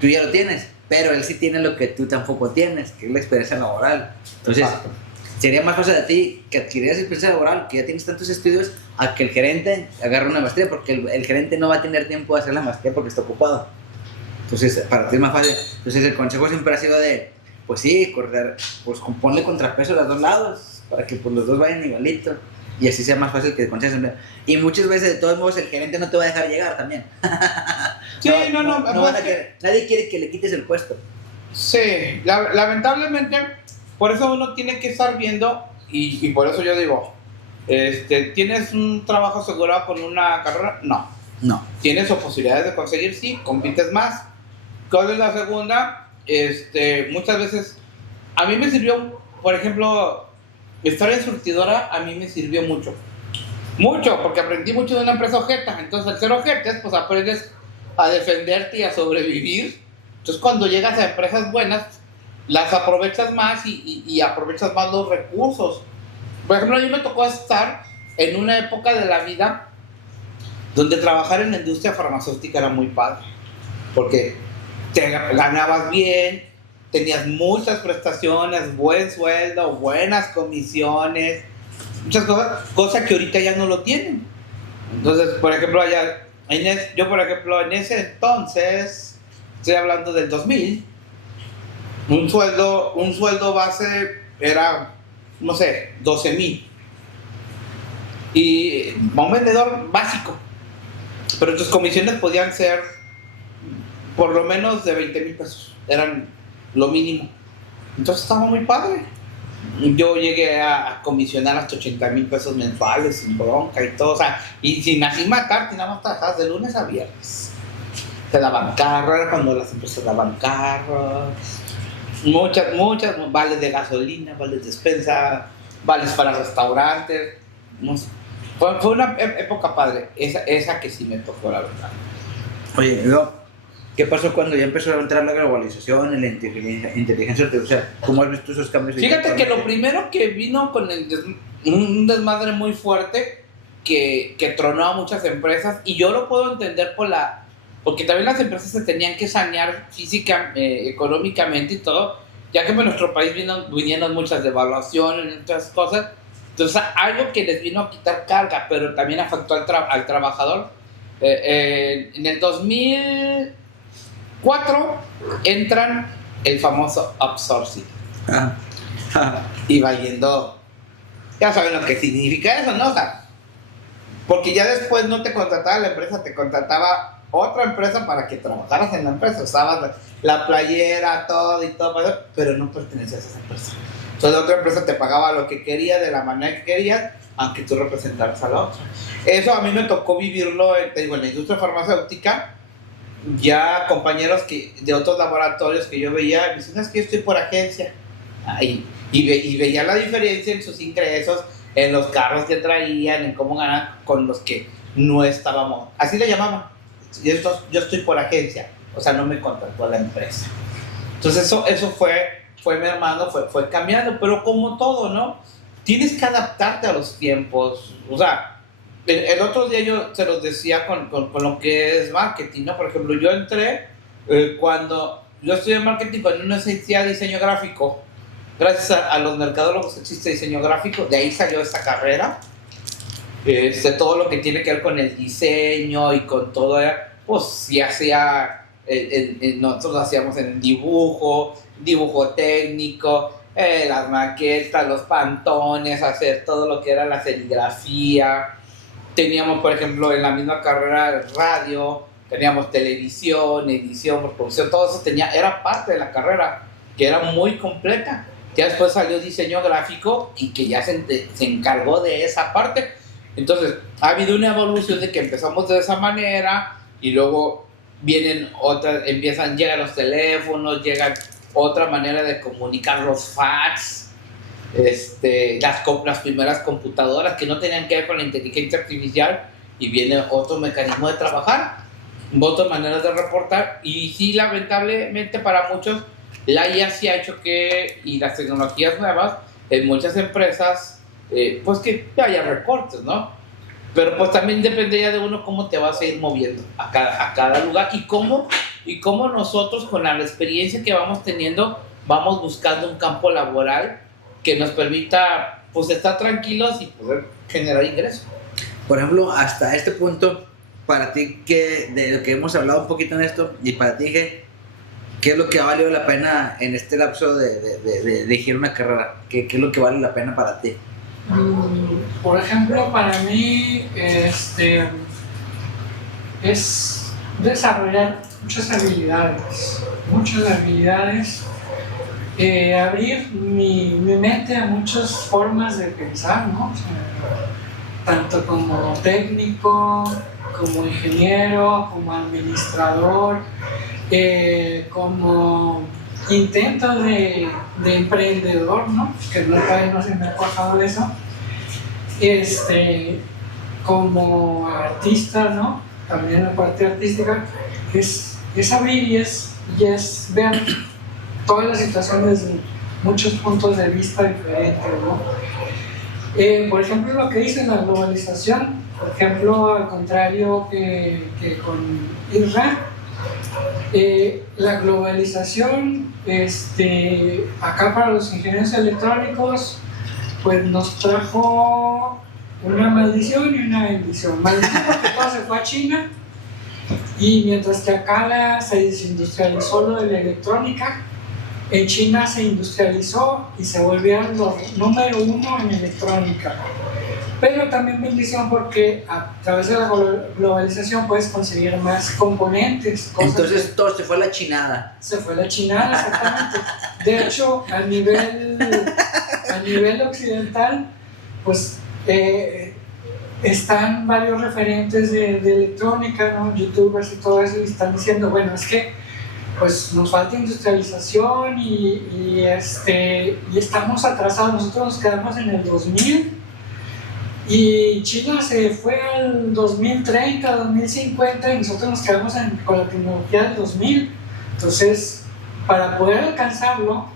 Tú ya lo tienes, pero él sí tiene lo que tú tampoco tienes, que es la experiencia laboral. Entonces, sería más fácil a ti que adquirieras experiencia laboral, que ya tienes tantos estudios, a que el gerente agarre una maestría, porque el gerente no va a tener tiempo de hacer la maestría porque está ocupado. Entonces, para ti es más fácil. Entonces, el consejo siempre ha sido de, pues sí, correr, pues ponle contrapeso a los dos lados, para que pues, los dos vayan igualito, y así sea más fácil que consigas empleo. Y muchas veces, de todos modos, el gerente no te va a dejar llegar también. Sí, no nadie quiere que le quites el puesto. Sí, lamentablemente, por eso uno tiene que estar viendo, y por eso yo digo, ¿tienes un trabajo asegurado con una carrera? No. ¿Tienes posibilidades de conseguir? Sí, compites más. ¿Cuál es la segunda? Muchas veces, a mí me sirvió, por ejemplo, estar en surtidora, a mí me sirvió mucho, porque aprendí mucho de una empresa ojeta. Entonces, al ser ojetes, pues aprendes a defenderte y a sobrevivir. Entonces, cuando llegas a empresas buenas, las aprovechas más y aprovechas más los recursos. Por ejemplo, a mí me tocó estar en una época de la vida donde trabajar en la industria farmacéutica era muy padre, porque te ganabas bien, tenías muchas prestaciones, buen sueldo, buenas comisiones, muchas cosas que ahorita ya no lo tienen. Entonces, por ejemplo, en ese entonces, estoy hablando del 2000, un sueldo base era, no sé, 12,000. Y un vendedor básico. Pero tus comisiones podían ser por lo menos de 20,000 pesos. Eran lo mínimo. Entonces estaba muy padre. Yo llegué a comisionar hasta 80,000 pesos mensuales sin bronca y todo. O sea, y sin así matar, teníamos trabajadas de lunes a viernes. Te daban carro, era cuando las empresas daban carros. Muchas, vales de gasolina, vales de despensa, vales para restaurantes. No sé. Fue una época padre, esa que sí me tocó, la verdad. Oye, ¿qué pasó cuando ya empezó a entrar la globalización y la inteligencia artificial? ¿Cómo has visto esos cambios? Fíjate que lo primero que vino con un desmadre muy fuerte que tronó a muchas empresas, y yo lo puedo entender porque también las empresas se tenían que sanear económicamente y todo, ya que en nuestro país vinieron muchas devaluaciones y otras cosas. Entonces, algo que les vino a quitar carga, pero también afectó al trabajador. En el 2004 entran el famoso outsourcing. Y va yendo, ya saben lo que significa eso, ¿no? O sea, porque ya después no te contrataba la empresa, te contrataba otra empresa para que trabajaras en la empresa. Usabas la playera, todo y todo, pero no pertenecías a esa empresa. Entonces la otra empresa te pagaba lo que quería, de la manera que querías, aunque tú representaras a la otra. Eso a mí me tocó vivirlo, te digo, en la industria farmacéutica. Ya compañeros de otros laboratorios que yo veía, me dicen, es que yo estoy por agencia. Y veía la diferencia en sus ingresos, en los carros que traían, en cómo ganan con los que no estábamos. Así le llamaban. Yo estoy por agencia, o sea, no me contrató la empresa. Entonces eso fue mermando, fue cambiando, pero como todo, ¿no? Tienes que adaptarte a los tiempos. O sea, el otro día yo se los decía con lo que es marketing, ¿no? Por ejemplo, yo entré cuando yo estudié marketing, cuando no existía diseño gráfico. Gracias a los mercadólogos existe diseño gráfico, de ahí salió esta carrera. Todo lo que tiene que ver con el diseño y con todo, pues ya sea, nosotros hacíamos en dibujo técnico, las maquetas, los pantones, hacer todo lo que era la serigrafía. Teníamos, por ejemplo, en la misma carrera radio, teníamos televisión, edición, producción, todo eso era parte de la carrera, que era muy completa. Ya después salió diseño gráfico y que ya se encargó de esa parte. Entonces, ha habido una evolución de que empezamos de esa manera y luego vienen otras, llegan los teléfonos, llegan otra manera de comunicar, los fax, las primeras computadoras que no tenían que ver con la inteligencia artificial, y viene otro mecanismo de trabajar, otras maneras de reportar. Y sí, lamentablemente para muchos, la IA sí ha hecho y las tecnologías nuevas, en muchas empresas, pues que haya recortes, ¿no? Pero pues también depende ya de uno cómo te vas a ir moviendo a cada lugar, y cómo nosotros, con la experiencia que vamos teniendo, vamos buscando un campo laboral que nos permita, pues, estar tranquilos y poder generar ingresos. Por ejemplo, hasta este punto, para ti, de lo que hemos hablado un poquito en esto, y para ti, ¿qué es lo que ha valido la pena en este lapso de elegir una carrera? ¿Qué es lo que vale la pena para ti? Por ejemplo, para mí es desarrollar muchas habilidades, abrir mi mente a muchas formas de pensar, ¿no? O sea, tanto como técnico, como ingeniero, como administrador, como intento de emprendedor, ¿no? Que no se me ha cuajado eso. Como artista, ¿no? También la parte artística es abrir y es ver todas las situaciones desde muchos puntos de vista diferentes, ¿no? Por ejemplo, lo que dice la globalización, por ejemplo, al contrario que con Israel, la globalización, acá para los ingenieros electrónicos, pues nos trajo una maldición y una bendición. Maldición porque todo se fue a China, y mientras que acá se desindustrializó lo de la electrónica, en China se industrializó y se volvieron los número uno en electrónica. Pero también bendición porque a través de la globalización puedes conseguir más componentes. Entonces todo se fue a la chinada. Se fue a la chinada, exactamente. De hecho, a nivel occidental, pues están varios referentes de electrónica, ¿no? Youtubers y todo eso, y están diciendo, bueno, es que pues nos falta industrialización y estamos atrasados. Nosotros nos quedamos en el 2000 y China se fue al 2030, 2050, y nosotros nos quedamos con la tecnología del 2000. Entonces, para poder alcanzarlo,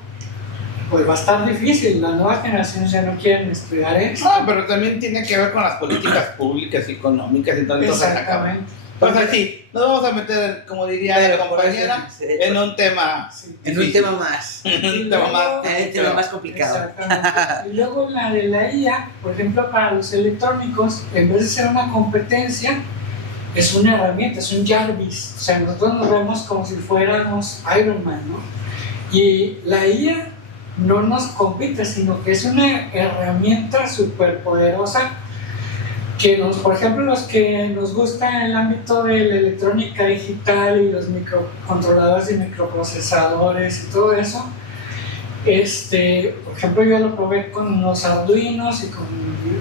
pues va a estar difícil. Las nuevas generaciones ya no quieren estudiar eso. No, pero también tiene que ver con las políticas públicas y económicas y todo. Exactamente. Entonces sí, nos vamos a meter, como diría la compañera, en un tema. Sí, en un tema más. Un tema más complicado. Exactamente. Y luego la de la IA, por ejemplo, para los electrónicos, en vez de ser una competencia, es una herramienta, es un Jarvis. O sea, nosotros nos vemos como si fuéramos Iron Man, ¿no? Y la IA no nos compite, sino que es una herramienta súper poderosa por ejemplo, los que nos gusta el ámbito de la electrónica digital y los microcontroladores y microprocesadores y todo eso, por ejemplo, yo lo probé con los Arduinos y con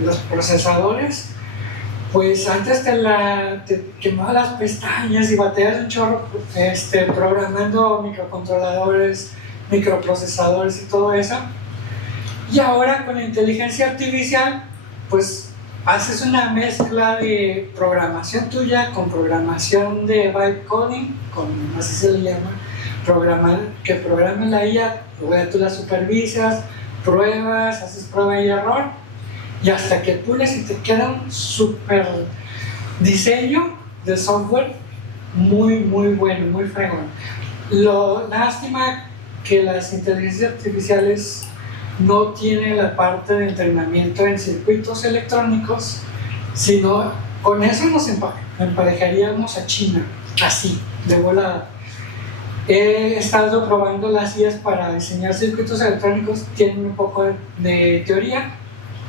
los procesadores. Pues antes te quemaba las pestañas y bateas un chorro programando microcontroladores, microprocesadores y todo eso. Y ahora con la inteligencia artificial, pues haces una mezcla de programación tuya con programación de byte coding, así se le llama, que programa la IA, luego tú la supervisas, pruebas, haces prueba y error, y hasta que pules y te queda un super diseño de software muy, muy bueno, muy fregón. Lástima que las inteligencias artificiales no tienen la parte de entrenamiento en circuitos electrónicos, sino con eso nos emparejaríamos a China, así, de volada. He estado probando las IAs para diseñar circuitos electrónicos, tienen un poco de teoría,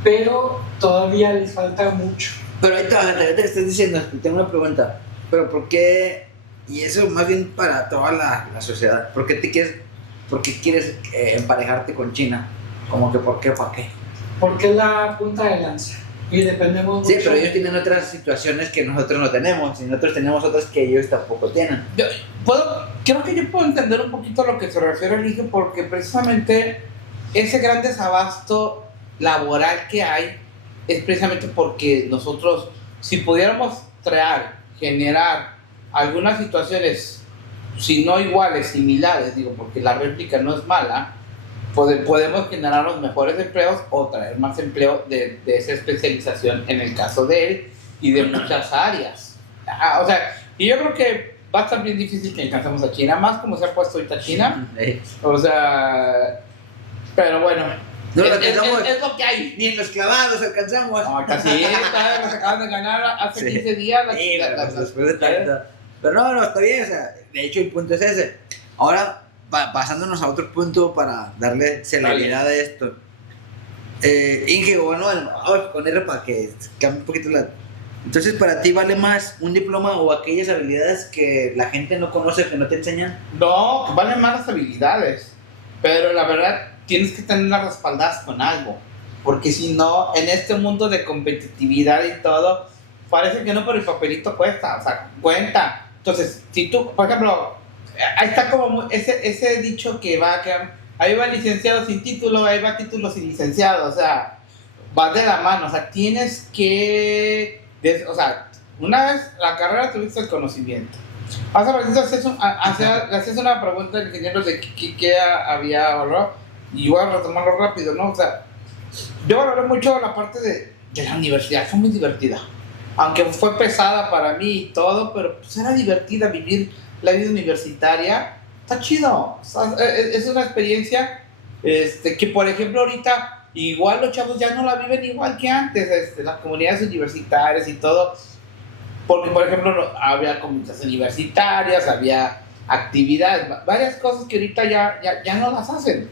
pero todavía les falta mucho. Pero ahí te estás diciendo, tengo una pregunta, pero ¿por qué? Y eso más bien para toda la sociedad, ¿por qué quieres emparejarte con China? Como que ¿por qué? ¿Para qué? Porque es la punta de lanza y dependemos mucho. Sí, pero ellos tienen otras situaciones que nosotros no tenemos y nosotros tenemos otras que ellos tampoco tienen. Creo que yo puedo entender un poquito a lo que se refiere el hijo, porque precisamente ese gran desabasto laboral que hay es precisamente porque nosotros, si pudiéramos generar algunas situaciones, si no iguales, similares, porque la réplica no es mala, podemos generar los mejores empleos o traer más empleo de esa especialización en el caso de él y de muchas áreas. Y yo creo que va a estar bien difícil que alcancemos a China, más como se ha puesto ahorita China. Pero bueno, no es lo que hay. Ni en los clavados alcanzamos. No, casi nos acaban de ganar hace 15 días. Después de tanto. Pero no, está bien. De hecho, el punto es ese. Ahora, pasándonos a otro punto para darle celeridad a esto. Inge, bueno, vamos a ponerle para que cambie un poquito Entonces, ¿para ti vale más un diploma o aquellas habilidades que la gente no conoce, que no te enseñan? No, valen más las habilidades. Pero la verdad, tienes que tenerlas respaldadas con algo. Porque si no, en este mundo de competitividad y todo, parece que no, pero el papelito cuesta. Cuenta. Entonces, si tú, por ejemplo, ahí está como ese dicho que ahí va licenciado sin título, ahí va título sin licenciado, va de la mano, tienes que, una vez la carrera tuviste el conocimiento. Hace ratito le hacías una pregunta al ingeniero de qué había valorado, y voy a retomarlo rápido, ¿no? Yo valoré mucho la parte de la universidad, fue muy divertida, aunque fue pesada para mí y todo, pero pues era divertida vivir la vida universitaria. Está chido, es una experiencia que, por ejemplo, ahorita igual los chavos ya no la viven igual que antes, las comunidades universitarias y todo, porque, por ejemplo, había comunidades universitarias, había actividades, varias cosas que ahorita ya no las hacen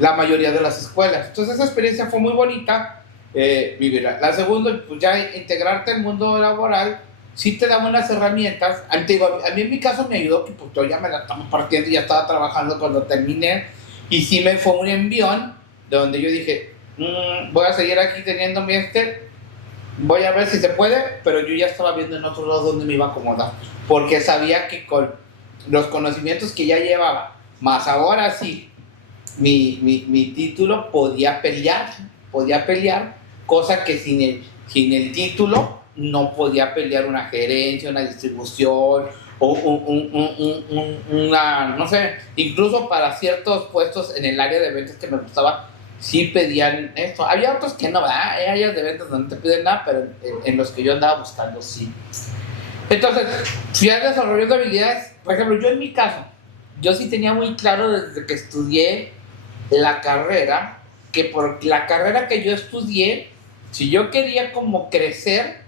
la mayoría de las escuelas. Entonces esa experiencia fue muy bonita, vivirla. La segunda, pues ya integrarte al mundo laboral, sí te da unas herramientas. A mí en mi caso me ayudó que pues yo ya me la estaba partiendo y ya estaba trabajando cuando terminé, y sí me fue un envión de donde yo dije, voy a seguir aquí teniendo mi voy a ver si se puede, pero yo ya estaba viendo en otro lado donde me iba a acomodar, porque sabía que con los conocimientos que ya llevaba, más ahora sí, mi título podía pelear, cosa que sin el título no podía pelear una gerencia, una distribución o una, no sé, incluso para ciertos puestos en el área de ventas que me gustaba, sí pedían esto. Había otros que no, hay áreas de ventas donde no te piden nada, pero en los que yo andaba buscando, sí. Entonces, si has desarrollado habilidades, por ejemplo, yo en mi caso, yo sí tenía muy claro desde que estudié la carrera, que por la carrera que yo estudié, si yo quería como crecer,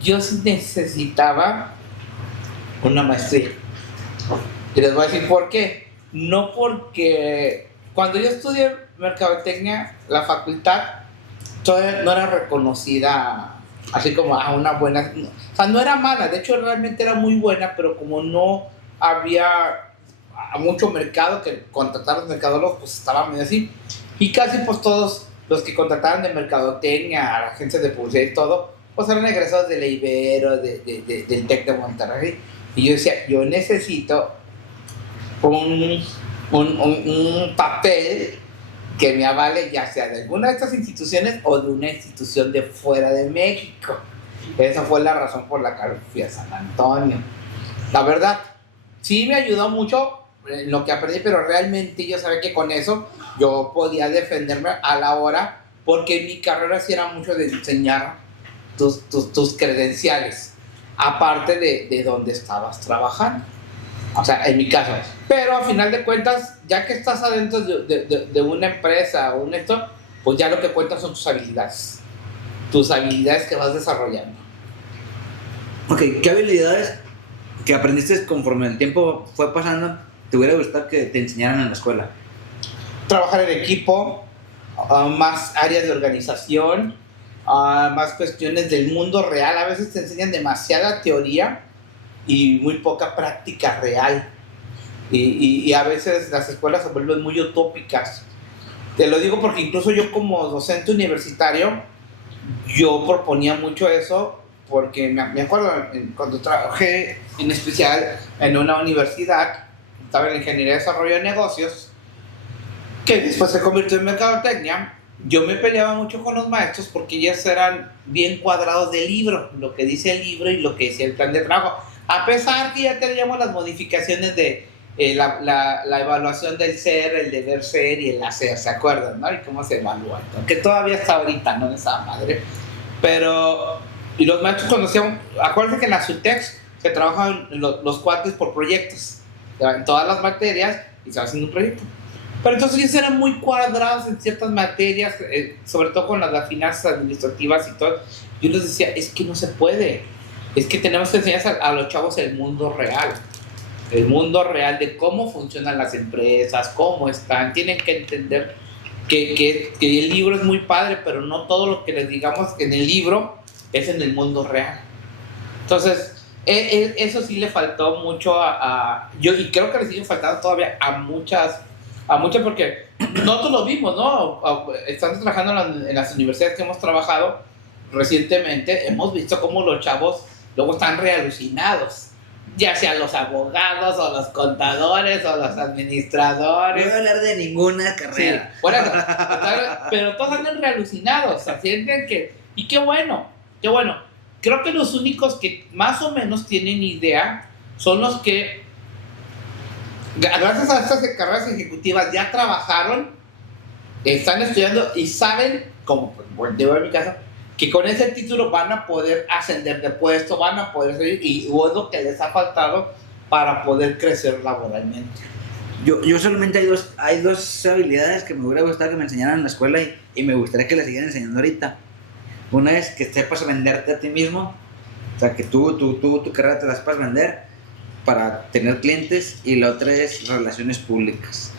yo sí necesitaba una maestría. Y les voy a decir por qué. No porque cuando yo estudié mercadotecnia, la facultad todavía no era reconocida así como una buena, o sea, no era mala, de hecho realmente era muy buena, pero como no había mucho mercado que contratar los mercadólogos, pues estaba medio así, y casi pues todos los que contrataban de mercadotecnia, agencias de publicidad y todo, pues eran egresados de la Ibero, del TEC de Monterrey, y yo decía, yo necesito un papel que me avale, ya sea de alguna de estas instituciones o de una institución de fuera de México. Esa fue la razón por la que fui a San Antonio. La verdad, sí me ayudó mucho en lo que aprendí, pero realmente yo sabía que con eso yo podía defenderme a la hora, porque mi carrera sí era mucho de enseñar tus credenciales, aparte de donde estabas trabajando. O sea, en mi caso. Pero a final de cuentas, ya que estás adentro de una empresa o esto, pues ya lo que cuentan son tus habilidades. Tus habilidades que vas desarrollando. Ok, ¿qué habilidades que aprendiste conforme el tiempo fue pasando te hubiera gustado que te enseñaran en la escuela? Trabajar en equipo, más áreas de organización, más cuestiones del mundo real. A veces te enseñan demasiada teoría y muy poca práctica real, y a veces las escuelas se vuelven muy utópicas. Te lo digo porque incluso yo como docente universitario, yo proponía mucho eso, porque me acuerdo cuando trabajé en especial en una universidad, estaba en Ingeniería de Desarrollo de Negocios, que después se convirtió en Mercadotecnia. Yo me peleaba mucho con los maestros porque ellos eran bien cuadrados del libro, lo que dice el libro y lo que decía el plan de trabajo. A pesar que ya teníamos las modificaciones de la evaluación del ser, el deber ser y el hacer, ¿se acuerdan? ¿No? Y cómo se evalúa. Que todavía está ahorita, ¿no? Esa madre. Pero, y los maestros conocían, acuérdense que en la SUTEX se trabajan los cuates por proyectos. En todas las materias y se va haciendo un proyecto. Pero entonces ellos eran muy cuadrados en ciertas materias, sobre todo con las finanzas administrativas y todo. Yo les decía, es que no se puede. Es que tenemos que enseñar a los chavos el mundo real de cómo funcionan las empresas, cómo están. Tienen que entender que el libro es muy padre, pero no todo lo que les digamos en el libro es en el mundo real. Entonces, eso sí le faltó mucho yo, y creo que le sigue faltando todavía a muchas, porque nosotros lo vimos, ¿no? Estando trabajando en las universidades que hemos trabajado recientemente, hemos visto cómo los chavos luego están realucinados, ya sean los abogados o los contadores o los administradores. No voy a hablar de ninguna carrera. Sí, bueno, pero todos andan realucinados, o sea, sienten que, y qué bueno. Creo que los únicos que más o menos tienen idea son los que, gracias a estas carreras ejecutivas, ya trabajaron, están estudiando y saben, como en mi caso, que con ese título van a poder ascender de puesto, van a poder seguir, y es lo que les ha faltado para poder crecer laboralmente. Yo solamente hay dos habilidades que me hubiera gustado que me enseñaran en la escuela y me gustaría que las siguieran enseñando ahorita. Una es que sepas venderte a ti mismo, o sea, que tú tu carrera te la sepas vender para tener clientes, y la otra es relaciones públicas,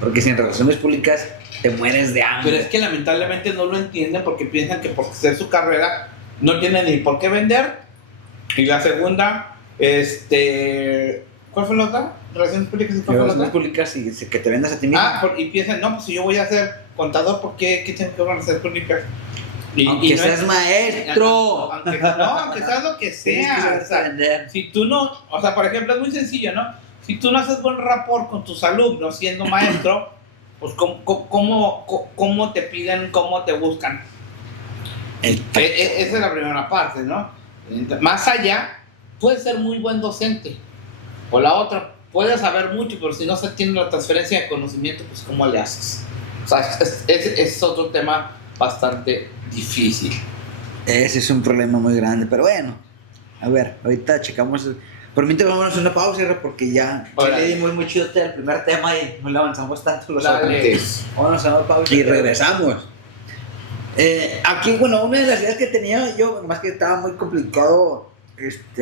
porque sin relaciones públicas te mueres de hambre. Pero es que lamentablemente no lo entienden porque piensan que por ser su carrera no tienen ni por qué vender. Y la segunda, ¿cuál fue la otra? Relaciones públicas. Relaciones públicas y que te vendas a ti mismo. Y piensan, no, pues si yo voy a ser contador, ¿por qué tengo que ver relaciones públicas? Aunque seas maestro. Aunque seas lo que sea. O sea, si tú no, o sea, por ejemplo, es muy sencillo, ¿no? Si tú no haces buen rapport con tus alumnos siendo maestro, pues ¿cómo te piden, cómo te buscan? Esa es la primera parte, ¿no? Más allá, puedes ser muy buen docente. O la otra, puedes saber mucho, pero si no se tiene la transferencia de conocimiento, pues ¿cómo le haces? O sea, es otro tema bastante difícil. Ese es un problema muy grande, pero bueno, a ver, ahorita checamos. Por mí te vamos a una pausa, porque ya le dimos muy chido el primer tema y no le avanzamos tanto los otros. Vamos a una pausa y regresamos. Aquí, bueno, una de las ideas que tenía yo, más que estaba muy complicado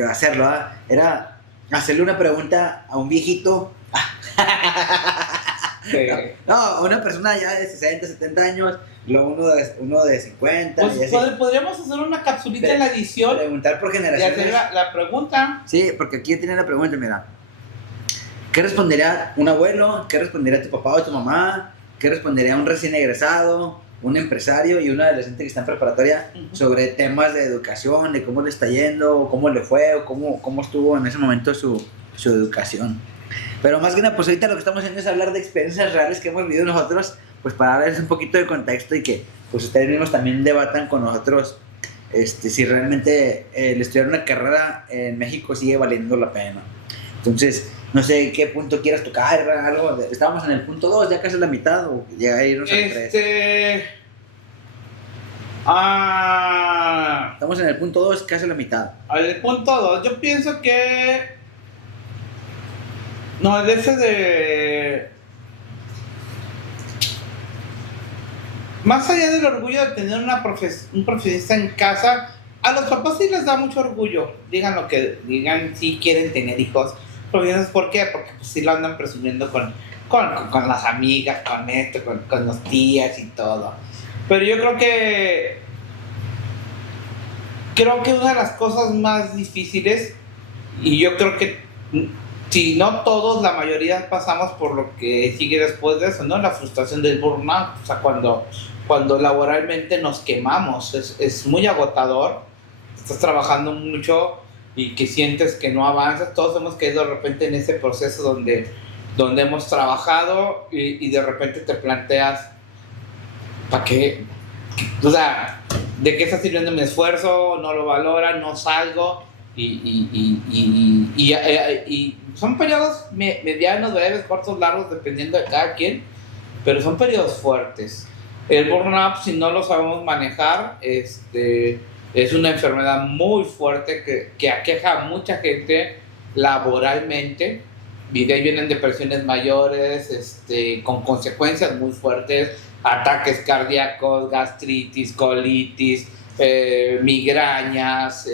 hacerlo, era hacerle una pregunta a un viejito. No, una persona ya de 60, 70 años, luego uno de 50. Pues podríamos hacer una capsulita en la edición. Preguntar por generaciones. Y hacer la pregunta. Sí, porque aquí tiene la pregunta, mira. ¿Qué respondería un abuelo? ¿Qué respondería tu papá o tu mamá? ¿Qué respondería un recién egresado? Un empresario y un adolescente que está en preparatoria sobre temas de educación, de cómo le está yendo, cómo le fue, o cómo estuvo en ese momento su educación. Pero más que nada, pues ahorita lo que estamos haciendo es hablar de experiencias reales que hemos vivido nosotros, pues para darles un poquito de contexto y que pues ustedes mismos también debatan con nosotros si realmente el estudiar una carrera en México sigue valiendo la pena. Entonces, no sé qué punto quieras tocar, algo. Estábamos en el punto 2, ya casi la mitad, o llega a irnos al 3. Estamos en el punto 2, casi la mitad. El punto 2, yo pienso que... No, el ese de... Más allá del orgullo de tener un profesionista en casa, a los papás sí les da mucho orgullo. Digan lo que digan, si quieren tener hijos. ¿Por qué? Porque pues, sí lo andan presumiendo con las amigas, con esto, con los tías y todo. Pero yo creo que una de las cosas más difíciles, y yo creo que si no todos, la mayoría pasamos por lo que sigue después de eso, ¿no? La frustración del burnout, o sea, cuando laboralmente nos quemamos, es muy agotador, estás trabajando mucho y que sientes que no avanzas. Todos hemos caído de repente en ese proceso donde hemos trabajado y de repente te planteas, ¿para qué? O sea, ¿de qué está sirviendo mi esfuerzo? No lo valoran, no salgo y son periodos medianos, breves, cortos, largos, dependiendo de cada quien, pero son periodos fuertes. El burnout, si no lo sabemos manejar, es una enfermedad muy fuerte que aqueja a mucha gente laboralmente, y de ahí vienen depresiones mayores, con consecuencias muy fuertes, ataques cardíacos, gastritis, colitis, migrañas,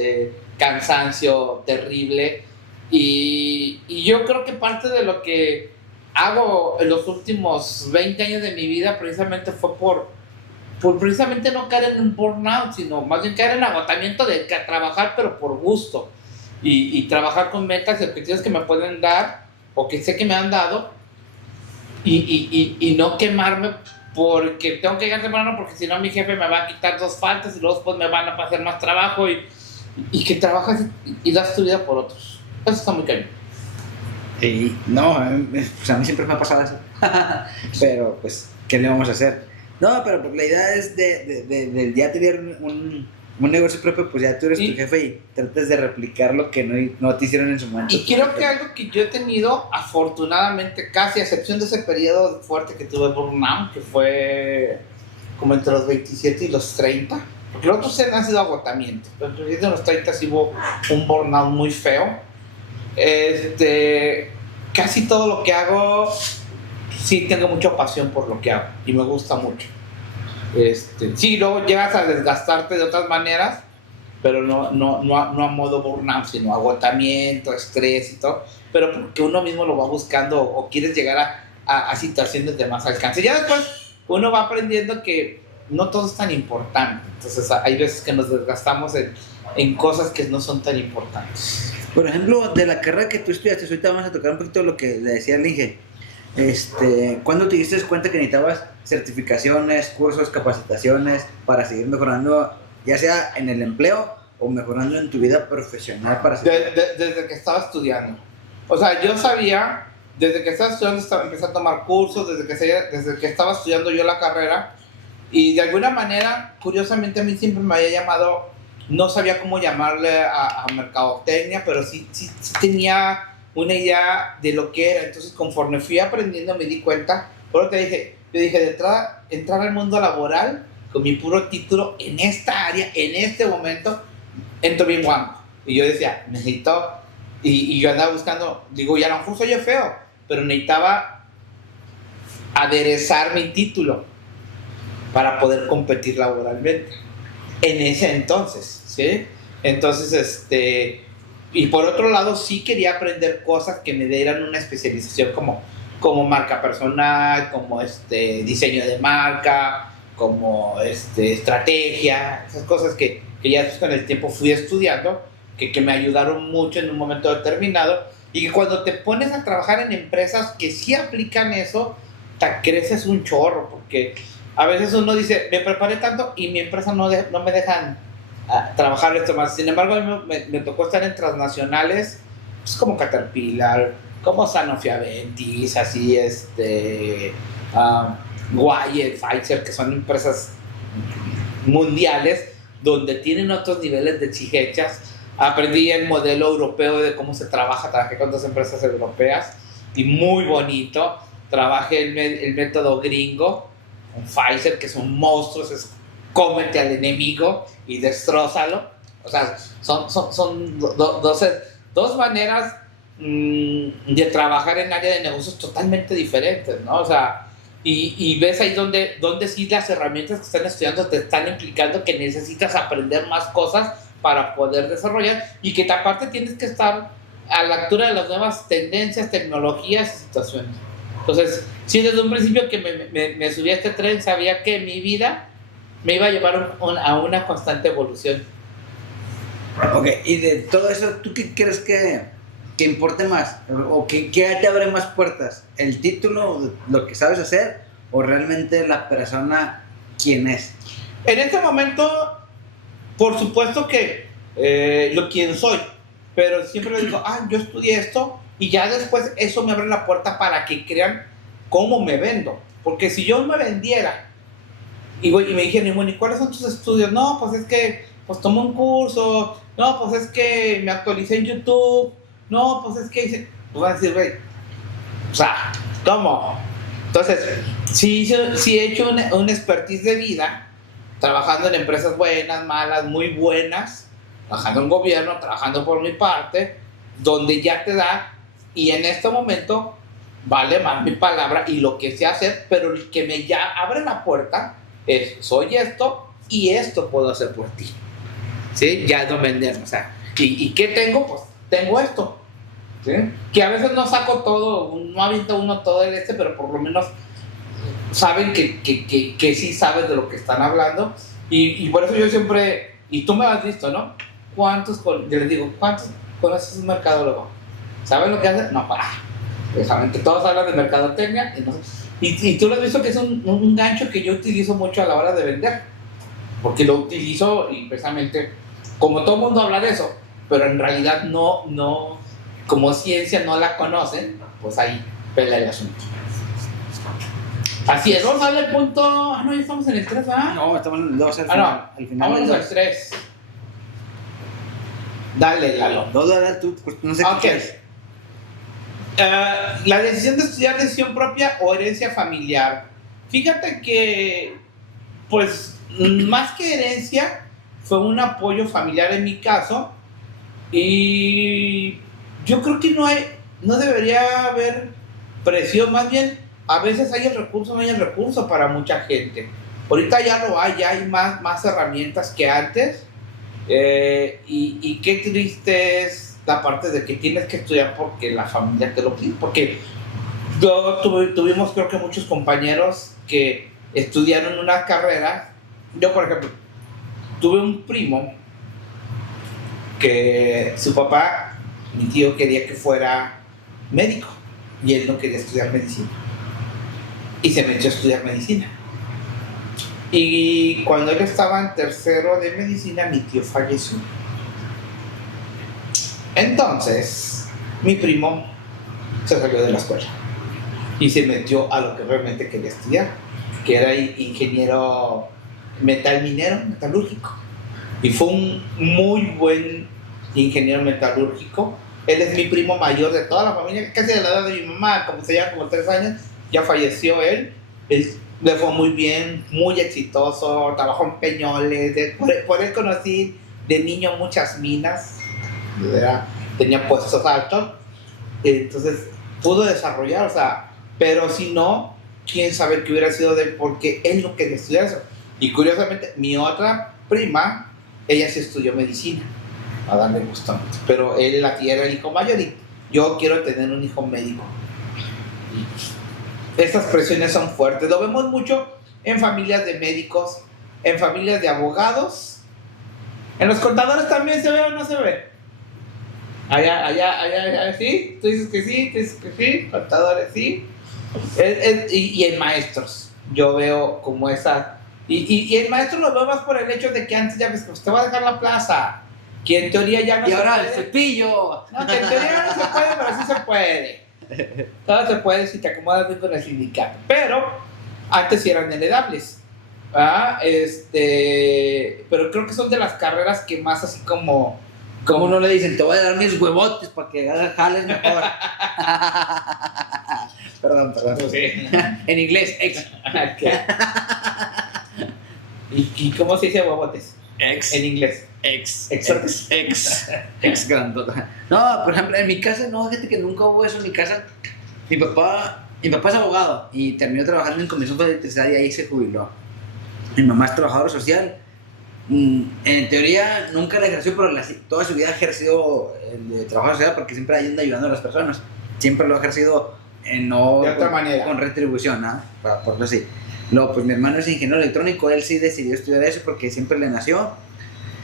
cansancio terrible. Y yo creo que parte de lo que hago en los últimos 20 años de mi vida precisamente fue por precisamente no caer en un burnout, sino más bien caer en agotamiento de trabajar, pero por gusto. Y trabajar con metas y objetivos que me pueden dar, o que sé que me han dado, y no quemarme porque tengo que llegar temprano, porque si no mi jefe me va a quitar 2 faltas y luego después me van a hacer más trabajo, y que trabajas y das tu vida por otros. Eso está muy cañón. Sí, no, pues a mí siempre me ha pasado eso. Pero pues, ¿qué le vamos a hacer? No, pero pues la idea es de ya tener un negocio propio, pues ya tú eres tu jefe y tratas de replicar lo que no te hicieron en su momento. Y creo que algo que yo he tenido, afortunadamente, casi a excepción de ese periodo fuerte que tuve burnout, que fue como entre los 27 y los 30, porque los otros han sido agotamiento, pero entre los 30 sí hubo un burnout muy feo. Casi todo lo que hago, sí tengo mucha pasión por lo que hago y me gusta mucho. Sí, luego llegas a desgastarte de otras maneras, pero no a modo burnout, sino agotamiento, estrés y todo, pero porque uno mismo lo va buscando o quieres llegar a situaciones de más alcance. Ya después uno va aprendiendo que no todo es tan importante, entonces hay veces que nos desgastamos en cosas que no son tan importantes. Por ejemplo, de la carrera que tú estudiaste, ahorita vamos a tocar un poquito lo que le decía el Inge. ¿Cuándo te diste cuenta que necesitabas certificaciones, cursos, capacitaciones para seguir mejorando, ya sea en el empleo o mejorando en tu vida profesional? Desde que estaba estudiando. O sea, yo sabía, desde que estaba estudiando empecé a tomar cursos, desde que estaba estudiando yo la carrera, y de alguna manera, curiosamente, a mí siempre me había llamado, no sabía cómo llamarle a mercadotecnia, pero sí tenía una idea de lo que era. Entonces, conforme fui aprendiendo, me di cuenta. Pero yo dije, de entrar al mundo laboral con mi puro título en esta área, en este momento, entro bien guapo. Y yo decía, necesito, y yo andaba buscando, digo, ya a lo mejor soy yo feo, pero necesitaba aderezar mi título para poder competir laboralmente. En ese entonces, ¿sí? Entonces, y por otro lado, sí quería aprender cosas que me dieran una especialización como como marca personal, como diseño de marca, como estrategia, esas cosas que ya con el tiempo fui estudiando, que me ayudaron mucho en un momento determinado, y que cuando te pones a trabajar en empresas que sí aplican eso, te creces un chorro, porque a veces uno dice, me preparé tanto y mi empresa no me dejan trabajar esto más. Sin embargo, a mí me tocó estar en transnacionales, pues como Caterpillar, como Sanofi Aventis, así, Wyatt, Pfizer, que son empresas mundiales donde tienen otros niveles de exigencias. Aprendí el modelo europeo de cómo se trabaja, trabajé con 2 empresas europeas y muy bonito. Trabajé el método gringo con Pfizer, que son monstruos, es cómete al enemigo y destrózalo. O sea, son dos maneras de trabajar en área de negocios totalmente diferentes, ¿no? O sea, y ves ahí donde sí las herramientas que están estudiando te están implicando que necesitas aprender más cosas para poder desarrollar, y que aparte tienes que estar a la altura de las nuevas tendencias, tecnologías y situaciones. Entonces, sí, desde un principio que me subí a este tren, sabía que mi vida me iba a llevar a una constante evolución. Ok, y de todo eso, ¿tú qué crees que importe más? ¿O qué te abre más puertas? ¿El título, lo que sabes hacer, o realmente la persona quién es? En este momento, por supuesto que quien soy, pero siempre les digo, yo estudié esto, y ya después eso me abre la puerta para que crean cómo me vendo. Porque si yo me vendiera y me dijeran, bueno, ¿y cuáles son tus estudios? No, pues es que tomé un curso, no, pues es que me actualicé en YouTube, no, pues es que hice, pues van a decir, güey, o sea, ¿cómo? Entonces, sí he hecho una expertise de vida, trabajando en empresas buenas, malas, muy buenas, trabajando en gobierno, trabajando por mi parte, donde ya te da, y en este momento vale más mi palabra y lo que sé hacer, pero el que me ya abre la puerta es, soy esto y esto puedo hacer por ti, ¿sí? Ya no venderme, o sea, ¿y qué tengo? Pues tengo esto, ¿sí? Que a veces no saco todo, no avienta uno todo pero por lo menos saben que sí sabes de lo que están hablando, y por eso yo siempre, y tú me has visto, ¿no? Yo les digo, ¿cuántos conoces un mercadólogo? ¿Saben lo que hace? No, saben que todos hablan de mercadotecnia, y tú lo has visto que es un gancho que yo utilizo mucho a la hora de vender, porque lo utilizo y precisamente, como todo el mundo habla de eso, pero en realidad no, como ciencia no la conocen, pues ahí pelea el asunto. Así es, vamos a ver el punto. No, ya estamos en el 3, ¿verdad? No, estamos en el 2 al final. No, vámonos al 3. Dale, Lalo. Tú, pues, no sé qué es. La decisión de estudiar decisión propia o herencia familiar. Fíjate que, pues, más que herencia, fue un apoyo familiar en mi caso, y yo creo que no debería haber presión, más bien, a veces hay el recurso, no hay el recurso para mucha gente. Ahorita ya lo hay, ya hay más herramientas que antes, y qué triste es la parte de que tienes que estudiar porque la familia te lo pide, porque tuvimos creo que muchos compañeros que estudiaron una carrera. Yo, por ejemplo, tuve un primo que su papá, mi tío, quería que fuera médico y él no quería estudiar medicina, y se metió a estudiar medicina, y cuando él estaba en tercero de medicina, mi tío falleció. Entonces mi primo se salió de la escuela y se metió a lo que realmente quería estudiar, que era ingeniero metalúrgico, y fue un muy buen ingeniero metalúrgico. Él es mi primo mayor de toda la familia, casi de la edad de mi mamá, como se llama, como 3 años. Ya falleció él le fue muy bien, muy exitoso, trabajó en Peñoles, por él conocí de niño muchas minas, tenía puestos altos, entonces pudo desarrollar, o sea, pero si no, quién sabe qué hubiera sido de él, porque él no quería estudiar eso. Y curiosamente, mi otra prima, ella sí estudió medicina, a darle gusto, pero él era el hijo mayor, y yo quiero tener un hijo médico. Estas presiones son fuertes. Lo vemos mucho en familias de médicos, en familias de abogados. ¿En los contadores también se ve o no se ve? Allá, sí. Tú dices que sí, contadores sí. Y en maestros. Yo veo como esa... Y en maestros lo veo más por el hecho de que antes ya ves que usted va a dejar la plaza. Que en teoría ya no y se ahora puede. el cepillo. No, que en teoría no se puede, pero sí se puede. Todo se puede si te acomodas bien con el sindicato. Pero antes sí eran heredables. Pero creo que son de las carreras que más así como no le dicen, te voy a dar mis huevotes para que jales mejor. Perdón. Sí. En inglés, ex. ¿Y cómo se dice huevotes? Ex. En inglés. Ex grandota. No, por ejemplo, en mi casa, no, fíjate que nunca hubo eso en mi casa. Mi papá es abogado y terminó trabajando en Comisión Federal de Electricidad y ahí se jubiló. Mi mamá es trabajadora social. En teoría nunca la ejerció, pero toda su vida ha ejercido el trabajo social porque siempre anda ayudando a las personas. Siempre lo ha ejercido no de otra manera. Con retribución, ¿no? Por lo así. Luego, pues mi hermano es ingeniero electrónico, él sí decidió estudiar eso porque siempre le nació.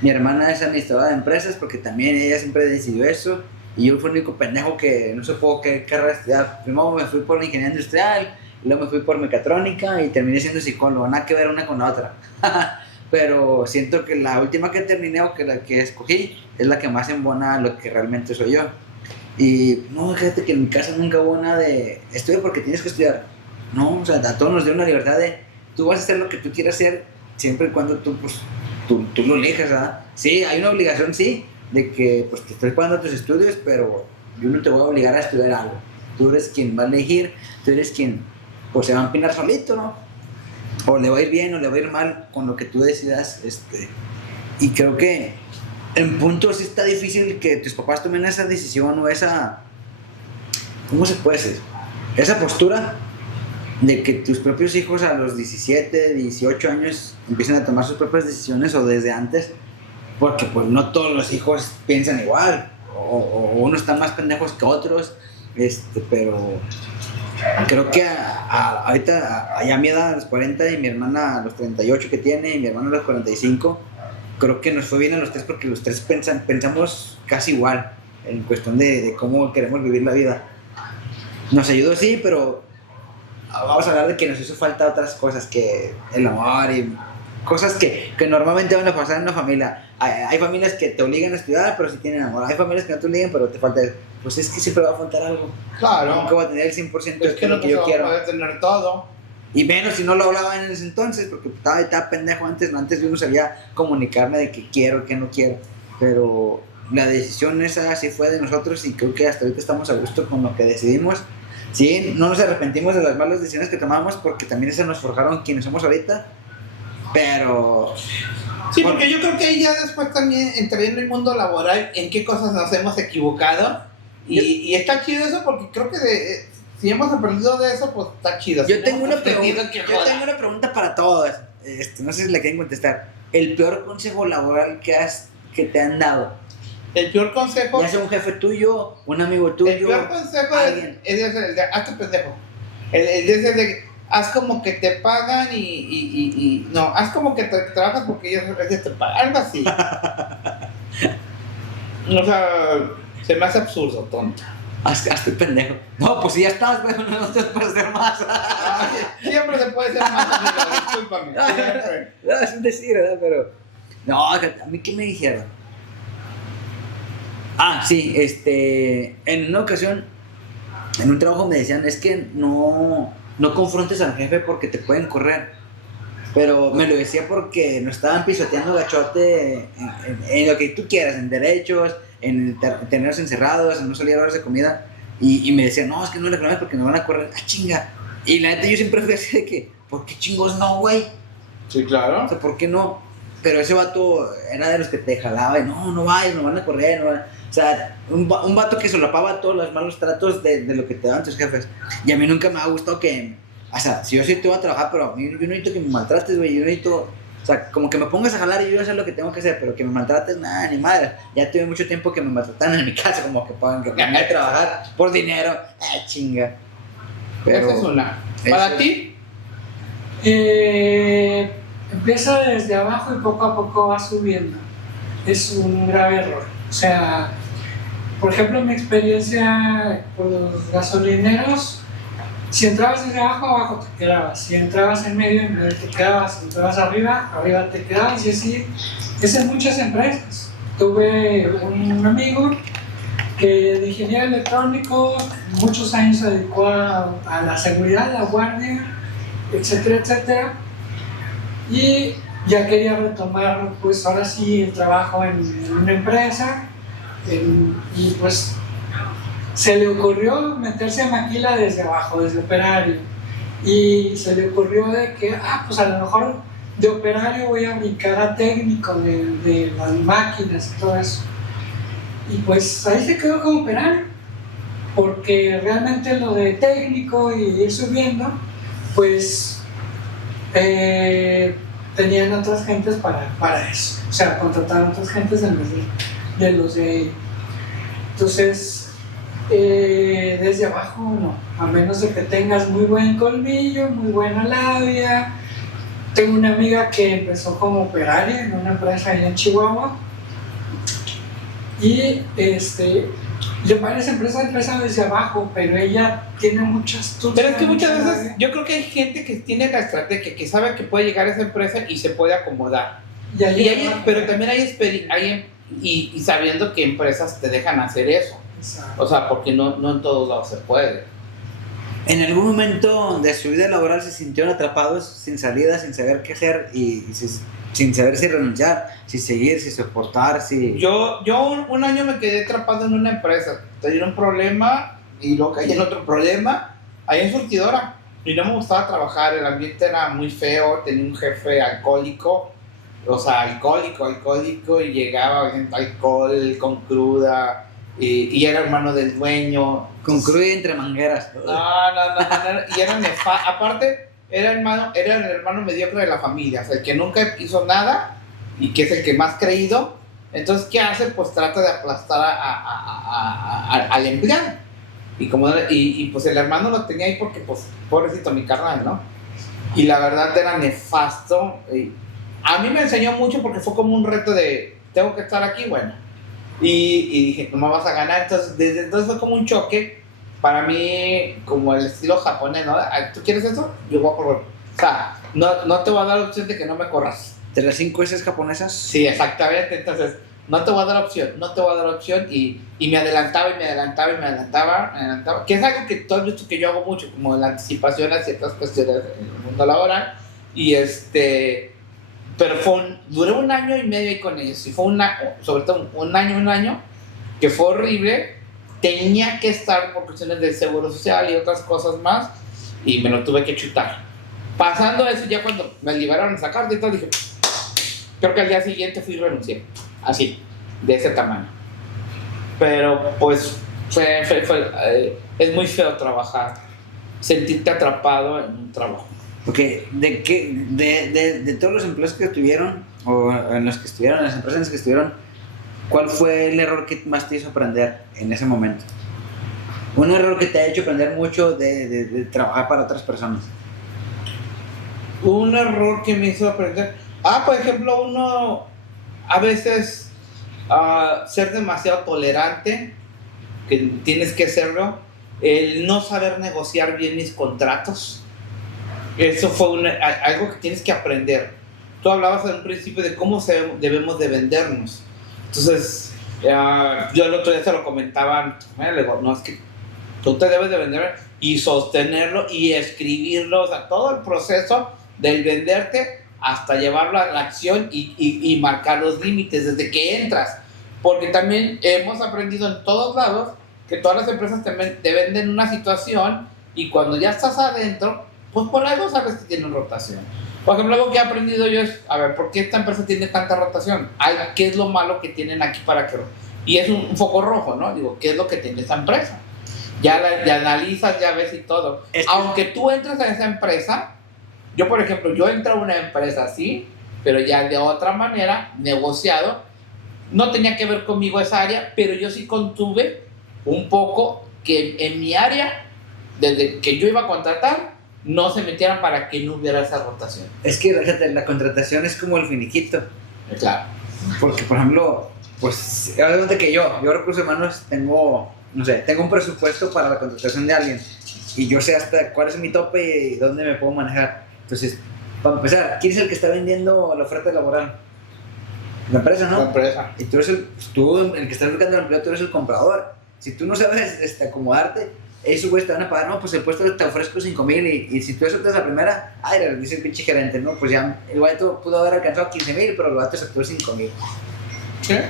Mi hermana es administradora de empresas porque también ella siempre decidió eso. Y yo fui el único pendejo que no supo qué carrera estudiar. Primero me fui por ingeniería industrial, y luego me fui por mecatrónica y terminé siendo psicólogo. Nada que ver una con la otra. Pero siento que la última que terminé o que la que escogí es la que más embona a lo que realmente soy yo. Y no, fíjate que en mi casa nunca hubo nada de estudia porque tienes que estudiar. No, o sea, a todos nos dio una libertad de tú vas a hacer lo que tú quieras hacer siempre y cuando tú lo elijas, ¿verdad? Sí, hay una obligación, sí, de que pues te estoy pagando tus estudios, pero yo no te voy a obligar a estudiar algo. Tú eres quien va a elegir, tú eres quien pues se va a empinar solito, ¿no? O le va a ir bien o le va a ir mal con lo que tú decidas, y creo que en puntos sí está difícil que tus papás tomen esa decisión o esa, ¿cómo se puede decir? Esa postura de que tus propios hijos a los 17, 18 años empiecen a tomar sus propias decisiones o desde antes, porque pues no todos los hijos piensan igual o unos están más pendejos que otros, pero creo que ahorita a mi edad a los 40 y mi hermana a los 38 que tiene y mi hermano a los 45, creo que nos fue bien a los tres porque los tres pensamos casi igual en cuestión de cómo queremos vivir la vida. Nos ayudó, sí, pero vamos a hablar de que nos hizo falta otras cosas, que el amor y cosas que normalmente van a pasar en una familia. Hay familias que te obligan a estudiar, pero sí tienen amor. Hay familias que no te obligan, pero te falta. Pues es que siempre va a faltar algo. Claro. Nunca va a tener el 100% es que lo que yo quiero. Puede tener todo. Y menos si no lo hablaba en ese entonces, porque estaba pendejo antes yo no sabía comunicarme de qué quiero, qué no quiero. Pero la decisión esa sí fue de nosotros y creo que hasta ahorita estamos a gusto con lo que decidimos. Sí, no nos arrepentimos de las malas decisiones que tomamos porque también esas nos forjaron quienes somos ahorita. Pero... Sí, porque yo creo que ahí ya después también entraría en el mundo laboral en qué cosas nos hemos equivocado. Y está chido eso porque creo que si hemos aprendido de eso, pues está chido. Yo tengo una pregunta para todos. No sé si la quieren contestar. El peor consejo laboral que te han dado. El peor consejo... Ya sea un jefe tuyo, un amigo tuyo. El peor consejo es el de hazte pendejo. El de haz como que te pagan y no, haz como que trabajas porque ellos te pagan. Algo así. O sea, se me hace absurdo, tonto. Hazte pendejo. No, pues si ya estás, güey, no te puedes hacer más. Siempre se puede hacer más, amigo, discúlpame. No, es un decir, ¿verdad? Pero... No, a mí ¿qué me dijeron? Sí, en una ocasión, en un trabajo me decían, es que no confrontes al jefe porque te pueden correr. Pero me lo decía porque nos estaban pisoteando gachote en lo que tú quieras, en derechos, en tenernos encerrados, en no salir a horas de comida. Y me decían, no, es que no le reclames porque me van a correr. Chinga! Y la neta yo siempre fui así de que, ¿por qué chingos no, güey? Sí, claro. O sea, ¿por qué no? Pero ese vato era de los que te jalaba y no vayas, me van a correr, no van a... O sea, un vato que solapaba todos los malos tratos de lo que te daban tus jefes. Y a mí nunca me ha gustado que... O sea, si yo sí te voy a trabajar, pero a mí yo no necesito que me maltrates, güey. Yo no necesito... O sea, como que me pongas a jalar y yo voy a hacer lo que tengo que hacer, pero que me maltrates, nada, ni madre. Ya tuve mucho tiempo que me maltrataban en mi casa, como que me a trabajar por dinero. Chinga. Esa es una. ¿Para ti? Empieza desde abajo y poco a poco va subiendo. Es un grave error. O sea, por ejemplo, en mi experiencia con los gasolineros, si entrabas desde abajo, abajo te quedabas. Si entrabas en medio te quedabas. Si entrabas arriba, arriba te quedabas. Y así es en muchas empresas. Tuve un amigo que de ingeniero electrónico, muchos años se dedicó a la seguridad, a la guardia, etcétera, etcétera. Y ya quería retomar, pues ahora sí, el trabajo en una empresa. Y pues se le ocurrió meterse a maquila desde abajo, desde operario. Y se le ocurrió de que, pues a lo mejor de operario voy a brincar a técnico de las máquinas y todo eso. Y pues ahí se quedó como operario, porque realmente lo de técnico y ir subiendo, pues tenían otras gentes para eso. O sea, contrataron otras gentes en vez de los de... Entonces, desde abajo no, a menos de que tengas muy buen colmillo, muy buena labia. Tengo una amiga que empezó como operaria en una empresa ahí en Chihuahua y yo varias empresas empiezan desde abajo, pero ella tiene muchas tutas. Pero es que muchas veces yo creo que hay gente que tiene la estrategia, que sabe que puede llegar a esa empresa y se puede acomodar. Pero también y sabiendo que empresas te dejan hacer eso. Exacto. O sea, porque no en todos lados se puede. ¿En algún momento de su vida laboral se sintieron atrapados, sin salida, sin saber qué hacer y sin saber si renunciar, si seguir, si soportar, si...? Yo un año me quedé atrapado en una empresa. Tenía un problema y luego caí en otro problema ahí en surtidora. Y no me gustaba trabajar, el ambiente era muy feo, tenía un jefe alcohólico. O sea, alcohólico, y llegaba alcohol con cruda, y era hermano del dueño. Con cruda y entre mangueras. No, y era nefasto. Aparte, era el hermano mediocre de la familia, o sea, el que nunca hizo nada y que es el que más creído. Entonces, ¿qué hace? Pues trata de aplastar al empleado. Y pues el hermano lo tenía ahí porque, pues, pobrecito mi carnal, ¿no? Y la verdad era nefasto. A mí me enseñó mucho porque fue como un reto de, tengo que estar aquí, bueno. Y dije, no me vas a ganar. Entonces, desde entonces fue como un choque para mí, como el estilo japonés, ¿no? ¿Tú quieres eso? Yo voy a correr. O sea, no te voy a dar la opción de que no me corras. ¿De las 5 S japonesas? Sí, exactamente. Entonces, no te voy a dar opción. Y me adelantaba. Que es algo que tú has visto que yo hago mucho, como la anticipación a ciertas cuestiones en el mundo laboral. Pero duré 1 año y medio ahí con ellos. Y fue sobre todo un año, que fue horrible. Tenía que estar por cuestiones del seguro social y otras cosas más. Y me lo tuve que chutar. Pasando eso, ya cuando me liberaron esa carta y todo, dije, creo que al día siguiente fui y renuncié. Así, de ese tamaño. Pero pues es muy feo trabajar. Sentirte atrapado en un trabajo. Porque de todos los empleos que tuvieron, o en los que estuvieron, en las empresas en las que estuvieron, ¿cuál fue el error que más te hizo aprender en ese momento? Un error que te ha hecho aprender mucho de trabajar para otras personas. Un error que me hizo aprender. Por ejemplo, uno a veces ser demasiado tolerante, que tienes que serlo, el no saber negociar bien mis contratos. Eso fue algo que tienes que aprender. Tú hablabas en un principio de cómo debemos de vendernos. Entonces, yo el otro día se lo comentaba, le digo, no, es que tú te debes de vender y sostenerlo y escribirlo, o sea, todo el proceso del venderte hasta llevarlo a la acción y marcar los límites desde que entras. Porque también hemos aprendido en todos lados que todas las empresas te venden una situación y cuando ya estás adentro, pues por algo sabes que tienen rotación. Por ejemplo, algo que he aprendido yo es, a ver, ¿por qué esta empresa tiene tanta rotación? ¿Qué es lo malo que tienen aquí para que...? Y es un foco rojo, ¿no? Digo, ¿qué es lo que tiene esta empresa? Ya analizas, ya ves y todo. Aunque tú entres a esa empresa, yo, por ejemplo, entré a una empresa así, pero ya de otra manera, negociado, no tenía que ver conmigo esa área, pero yo sí contuve un poco que en mi área desde que yo iba a contratar, no se metieran para que no hubiera esa rotación. Es que fíjate, la contratación es como el finiquito. Claro. Porque, por ejemplo, pues, obviamente que yo recursos humanos tengo un presupuesto para la contratación de alguien y yo sé hasta cuál es mi tope y dónde me puedo manejar. Entonces, para empezar, ¿quién es el que está vendiendo la oferta laboral? La empresa, ¿no? La empresa. Y tú eres el que está buscando el empleo, tú eres el comprador. Si tú no sabes acomodarte, esos güeyes te van a pagar, no, pues el puesto te ofrezco 5,000 y si tú eso te das la primera, le dice el pinche gerente, no, pues ya el vato pudo haber alcanzado 15,000, pero el vato aceptó 5,000. ¿Qué?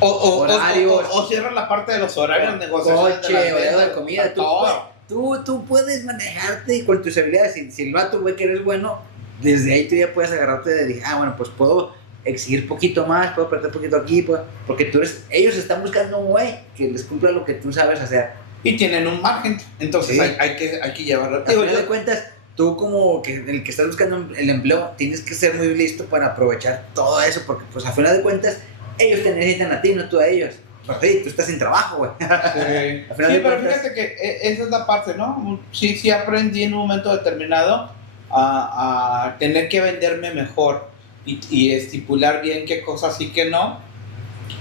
O cierran la parte de los horarios, negociaciones de la comida, tú puedes manejarte con tus habilidades. Si el vato ve que eres bueno, desde ahí tú ya puedes agarrarte de decir, bueno, pues puedo exigir poquito más, puedo apretar poquito aquí, porque ellos están buscando un güey que les cumpla lo que tú sabes hacer. Y tienen un margen, entonces sí. hay que llevarlo. A final de cuentas, tú como que el que estás buscando el empleo, tienes que ser muy listo para aprovechar todo eso, porque pues a final de cuentas, ellos te necesitan a ti, no tú a ellos. Pero sí, tú estás sin trabajo, güey. Sí, pero fíjate que esa es la parte, ¿no? Sí aprendí en un momento determinado a tener que venderme mejor y estipular bien qué cosas sí que no.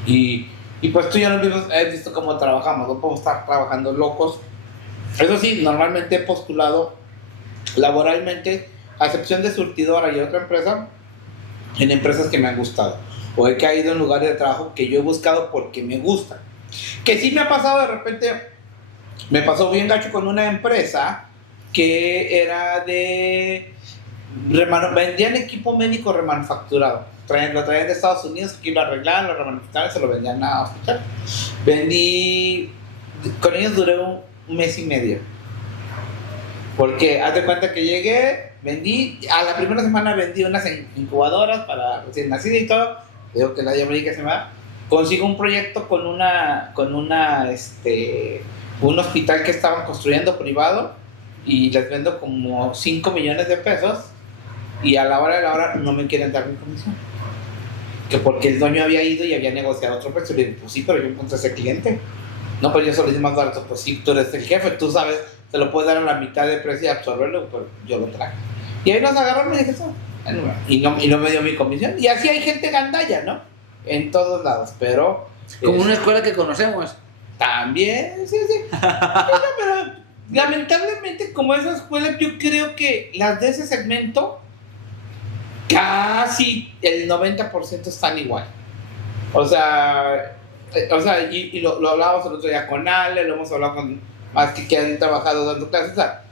Y pues tú ya no has visto cómo trabajamos, no podemos estar trabajando locos. Eso sí, normalmente he postulado laboralmente, a excepción de surtidora y otra empresa, en empresas que me han gustado. O he caído en lugares de trabajo que yo he buscado porque me gustan. Que sí me ha pasado de repente, me pasó bien gacho con una empresa que era vendían equipo médico remanufacturado. Lo traían de Estados Unidos, aquí lo arreglaban, lo remanufacturaban y se lo vendían a hospital. Con ellos duré un mes y medio. Porque haz de cuenta que llegué, a la primera semana vendí unas incubadoras para recién nacidos y todo. Digo que la llamé que se me va. Consigo un proyecto con un hospital que estaban construyendo privado y les vendo como 5 millones de pesos y a la hora de la hora no me quieren dar mi comisión. Que porque el dueño había ido y había negociado otro precio. Le digo, pues sí, pero yo encontré ese cliente. No, pues yo solo hice más barato. Pues sí, tú eres el jefe, tú sabes, te lo puedes dar a la mitad de precio y absorberlo, pues yo lo traje. Y ahí nos agarraron y dije, y no me dio mi comisión. Y así hay gente gandalla, ¿no? En todos lados, pero... Como una escuela que conocemos. También, sí. Pero lamentablemente, como esa escuela, yo creo que las de ese segmento, casi el 90% están igual. O sea, y lo hablábamos el otro día con Ale, lo hemos hablado con más que han trabajado dando clases. O sea,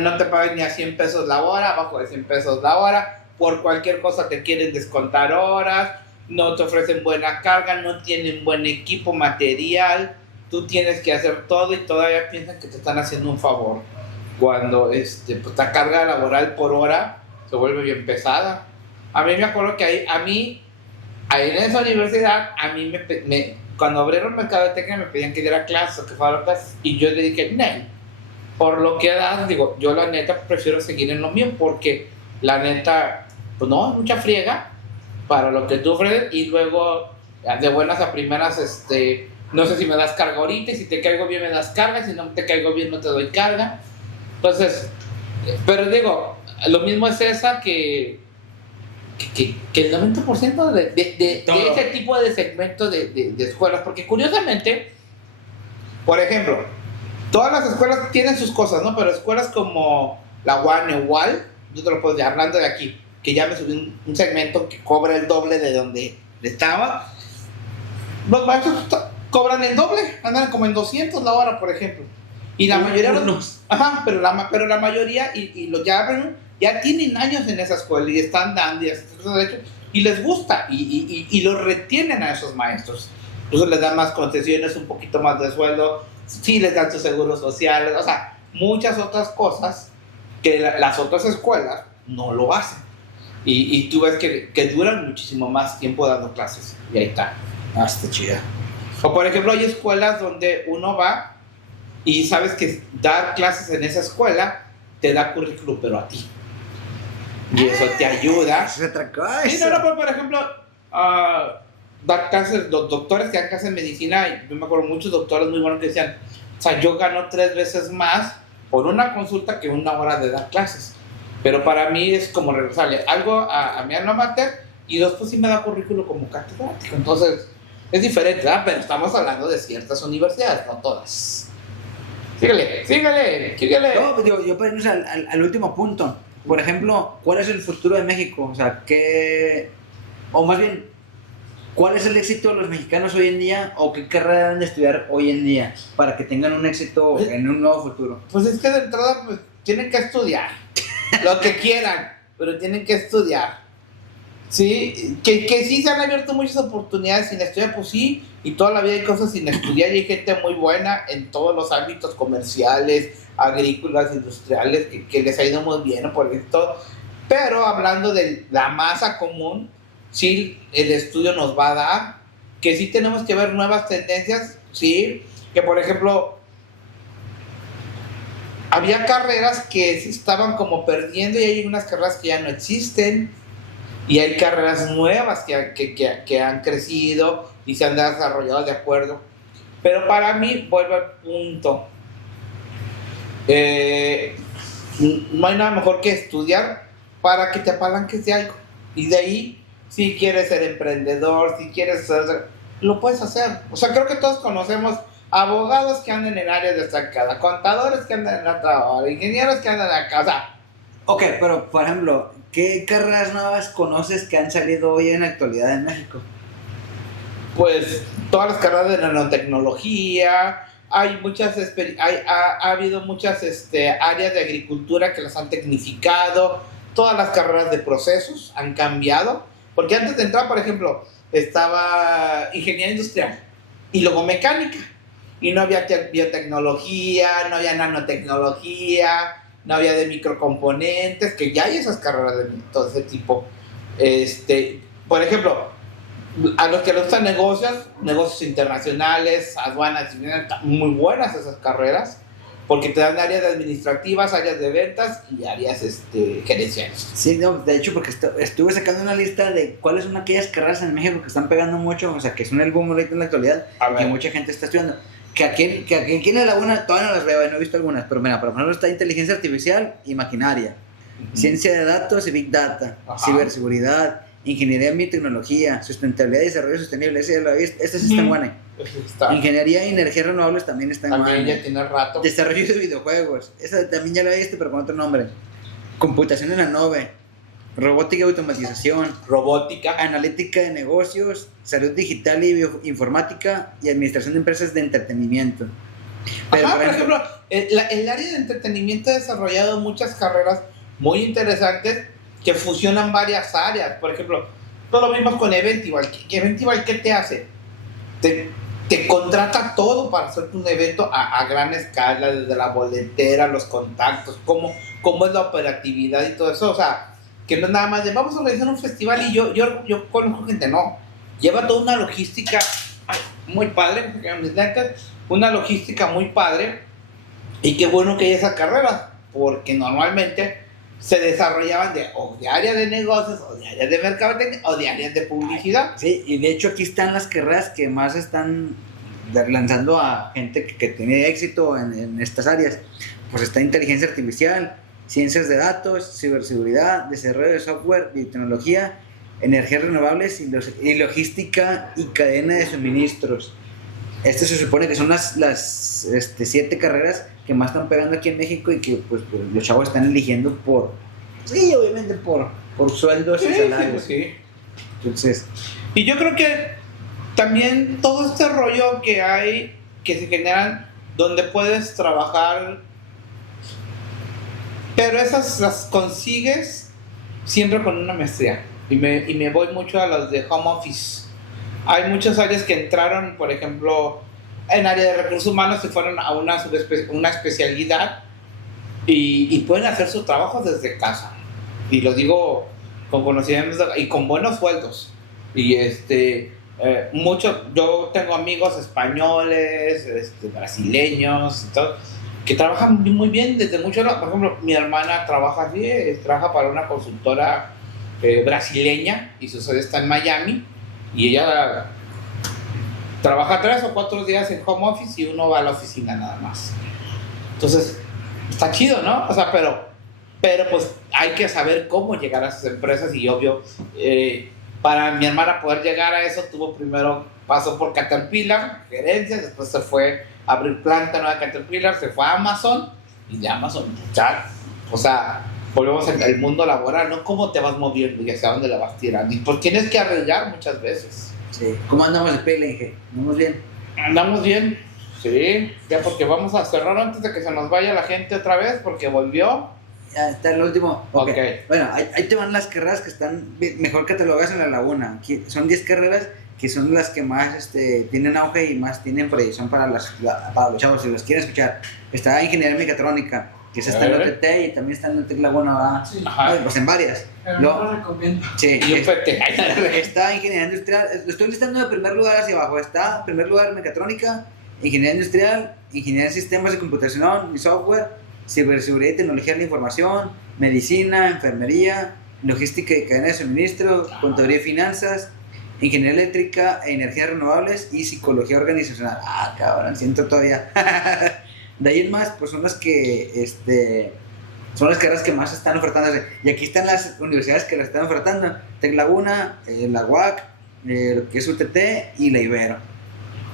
no te pagan ni a 100 pesos la hora, abajo de 100 pesos la hora, por cualquier cosa te quieren descontar horas, no te ofrecen buena carga, no tienen buen equipo, material, tú tienes que hacer todo y todavía piensan que te están haciendo un favor. Cuando pues, la carga laboral por hora se vuelve bien pesada. A mí me acuerdo que ahí en esa universidad, cuando abrieron mercadotecnia me pedían que diera clases o que fuera clases y yo le dije, no, por lo que das, digo, yo la neta prefiero seguir en lo mío porque la neta, pues no, mucha friega para lo que tú ofreces y luego de buenas a primeras, no sé si me das carga ahorita y si te caigo bien me das carga, si no te caigo bien no te doy carga. Entonces, pero digo, lo mismo es esa que el 90% de ese tipo de segmento de escuelas, porque curiosamente, por ejemplo, todas las escuelas tienen sus cosas, ¿no? Pero escuelas como la UAN, igual, yo te lo puedo decir, hablando de aquí, que ya me subí un segmento que cobra el doble de donde estaba, los maestros cobran el doble, andan como en 200 la hora, por ejemplo. Y la mayoría pero la mayoría y los ya tienen años en esa escuela y están dando y les gusta y los retienen a esos maestros. Incluso les dan más concesiones, un poquito más de sueldo, sí les dan sus seguros sociales, o sea, muchas otras cosas que las otras escuelas no lo hacen. Y tú ves que duran muchísimo más tiempo dando clases. Y ahí está. Está chida. O por ejemplo, hay escuelas donde uno va y sabes que dar clases en esa escuela te da currículum, pero a ti. Y eso te ayuda. Es otra cosa. Sí, no, por ejemplo, dar clases, los doctores que dan clases en medicina, yo me acuerdo muchos doctores muy buenos que decían, o sea, yo gano 3 veces más por una consulta que 1 hora de dar clases. Pero para mí es como regresarle algo a mi alma mater, y 2, pues sí me da currículo como catedrático. Entonces, es diferente, ¿verdad? Pero estamos hablando de ciertas universidades, no todas. Síguele. No, pues yo para irnos al último punto. Por ejemplo, ¿cuál es el futuro de México? O sea, o más bien, ¿cuál es el éxito de los mexicanos hoy en día o qué carrera deben de estudiar hoy en día para que tengan un éxito en un nuevo futuro? Pues es que de entrada pues, tienen que estudiar lo que quieran, pero tienen que estudiar. Sí, que sí se han abierto muchas oportunidades sin estudiar, pues sí, y toda la vida hay cosas sin estudiar y hay gente muy buena en todos los ámbitos comerciales, agrícolas, industriales, que les ha ido muy bien por esto. Pero hablando de la masa común, sí, el estudio nos va a dar, que sí tenemos que ver nuevas tendencias, sí, que por ejemplo, había carreras que se estaban como perdiendo y hay unas carreras que ya no existen. Y hay carreras nuevas que han crecido y se han desarrollado de acuerdo. Pero para mí, vuelvo al punto. No hay nada mejor que estudiar para que te apalanques de algo. Y de ahí, si quieres ser emprendedor, si quieres ser, lo puedes hacer. O sea, creo que todos conocemos abogados que andan en áreas destacadas, contadores que andan en otra hora, ingenieros que andan acá. O sea, ok, pero por ejemplo, ¿qué carreras nuevas conoces que han salido hoy en la actualidad en México? Pues todas las carreras de nanotecnología, hay muchas, ha habido muchas áreas de agricultura que las han tecnificado, todas las carreras de procesos han cambiado, porque antes de entrar, por ejemplo, estaba ingeniería industrial y luego mecánica, y no había biotecnología, no había nanotecnología, no había de microcomponentes, que ya hay esas carreras de todo ese tipo. Por ejemplo, a los que les gustan negocios internacionales, aduanas, muy buenas esas carreras, porque te dan áreas administrativas, áreas de ventas y áreas gerenciales. Sí, no, de hecho, porque estuve sacando una lista de cuáles son aquellas carreras en México que están pegando mucho, o sea, que son el boom ahorita en la actualidad, que mucha gente está estudiando. Que aquí en la Laguna todavía no las veo, no he visto algunas, pero mira, por ejemplo está inteligencia artificial y maquinaria, ciencia de datos y big data, ciberseguridad, ingeniería en biotecnología, sustentabilidad y desarrollo sostenible, ese ya lo he visto, este sí está bueno. Ingeniería y energías renovables también está bueno. También ya tiene rato. Desarrollo de videojuegos, esa también ya lo he visto, pero con otro nombre. Computación en la nube, robótica y automatización, analítica de negocios, salud digital y bioinformática y administración de empresas de entretenimiento. Pero, por ejemplo, el área de entretenimiento ha desarrollado muchas carreras muy interesantes que fusionan varias áreas. Por ejemplo, todo lo vimos con Eventival. Eventival, ¿qué te hace? Te contrata todo para hacer un evento a gran escala, desde la boletera, los contactos, cómo es la operatividad y todo eso. O sea, que no es nada más de vamos a organizar un festival y yo conozco gente, no. Lleva toda una logística muy padre, una logística muy padre, y qué bueno que hay esa carrera, porque normalmente se desarrollaban de áreas de negocios, o de áreas de mercadotecnia, o de áreas de publicidad. Sí, y de hecho aquí están las carreras que más están lanzando a gente que tiene éxito en estas áreas. Pues está inteligencia artificial, ciencias de datos, ciberseguridad, desarrollo de software, biotecnología, energías renovables y logística y cadena de suministros. Se supone que son las 7 carreras que más están pegando aquí en México y que pues los chavos están eligiendo obviamente por sueldos y salarios. Sí. Entonces, y yo creo que también todo este rollo que hay, que se generan, donde puedes trabajar, pero esas las consigues siempre con una maestría. Y me voy mucho a las de home office. Hay muchas áreas que entraron, por ejemplo, en área de recursos humanos, se fueron a una especialidad y pueden hacer su trabajo desde casa. Y lo digo con conocimientos y con buenos sueldos. Y yo tengo amigos españoles, brasileños y todo, que trabajan muy bien desde mucho. Por ejemplo, mi hermana trabaja para una consultora brasileña y su sede está en Miami, y ella trabaja 3 o 4 días en home office y uno va a la oficina nada más. Entonces, está chido, ¿no? O sea, pero pues hay que saber cómo llegar a esas empresas y obvio, para mi hermana poder llegar a eso, pasó por Caterpillar, gerencia, después se fue a abrir planta nueva de Caterpillar, se fue a Amazon y de Amazon, ya, o sea, volvemos al mundo laboral, ¿no? ¿Cómo te vas moviendo y hacia dónde la vas tirando? Y pues tienes que arriesgar muchas veces. Sí. ¿Cómo andamos de pele, Inge? ¿Andamos bien? Andamos bien, sí, ya porque vamos a cerrar antes de que se nos vaya la gente otra vez, porque volvió. Ya está el último. Okay. Bueno, ahí te van las carreras que están mejor catalogadas en la laguna. Aquí son 10 carreras que son las que más tienen auge y más tienen proyección para los chavos, si los quieren escuchar. Está Ingeniería Mecatrónica, que esa está en OTT y también está en Tec Laguna, ¿verdad? Sí. Pues en varias. Pero no lo recomiendo. Sí. Y Está Ingeniería Industrial, lo estoy listando de primer lugar hacia abajo. Está en primer lugar Mecatrónica, Ingeniería Industrial, Ingeniería en Sistemas de Computación y Software, Ciberseguridad y Tecnología de la Información, Medicina, Enfermería, Logística y Cadena de Suministro, Contaduría y Finanzas, Ingeniería Eléctrica e Energías Renovables y Psicología Organizacional. Ah, cabrón, siento todavía. De ahí en más, pues son las que, son las carreras que más están ofertando. Y aquí están las universidades que las están ofertando. Tec Laguna, la UAC, lo que es UTT y la Ibero.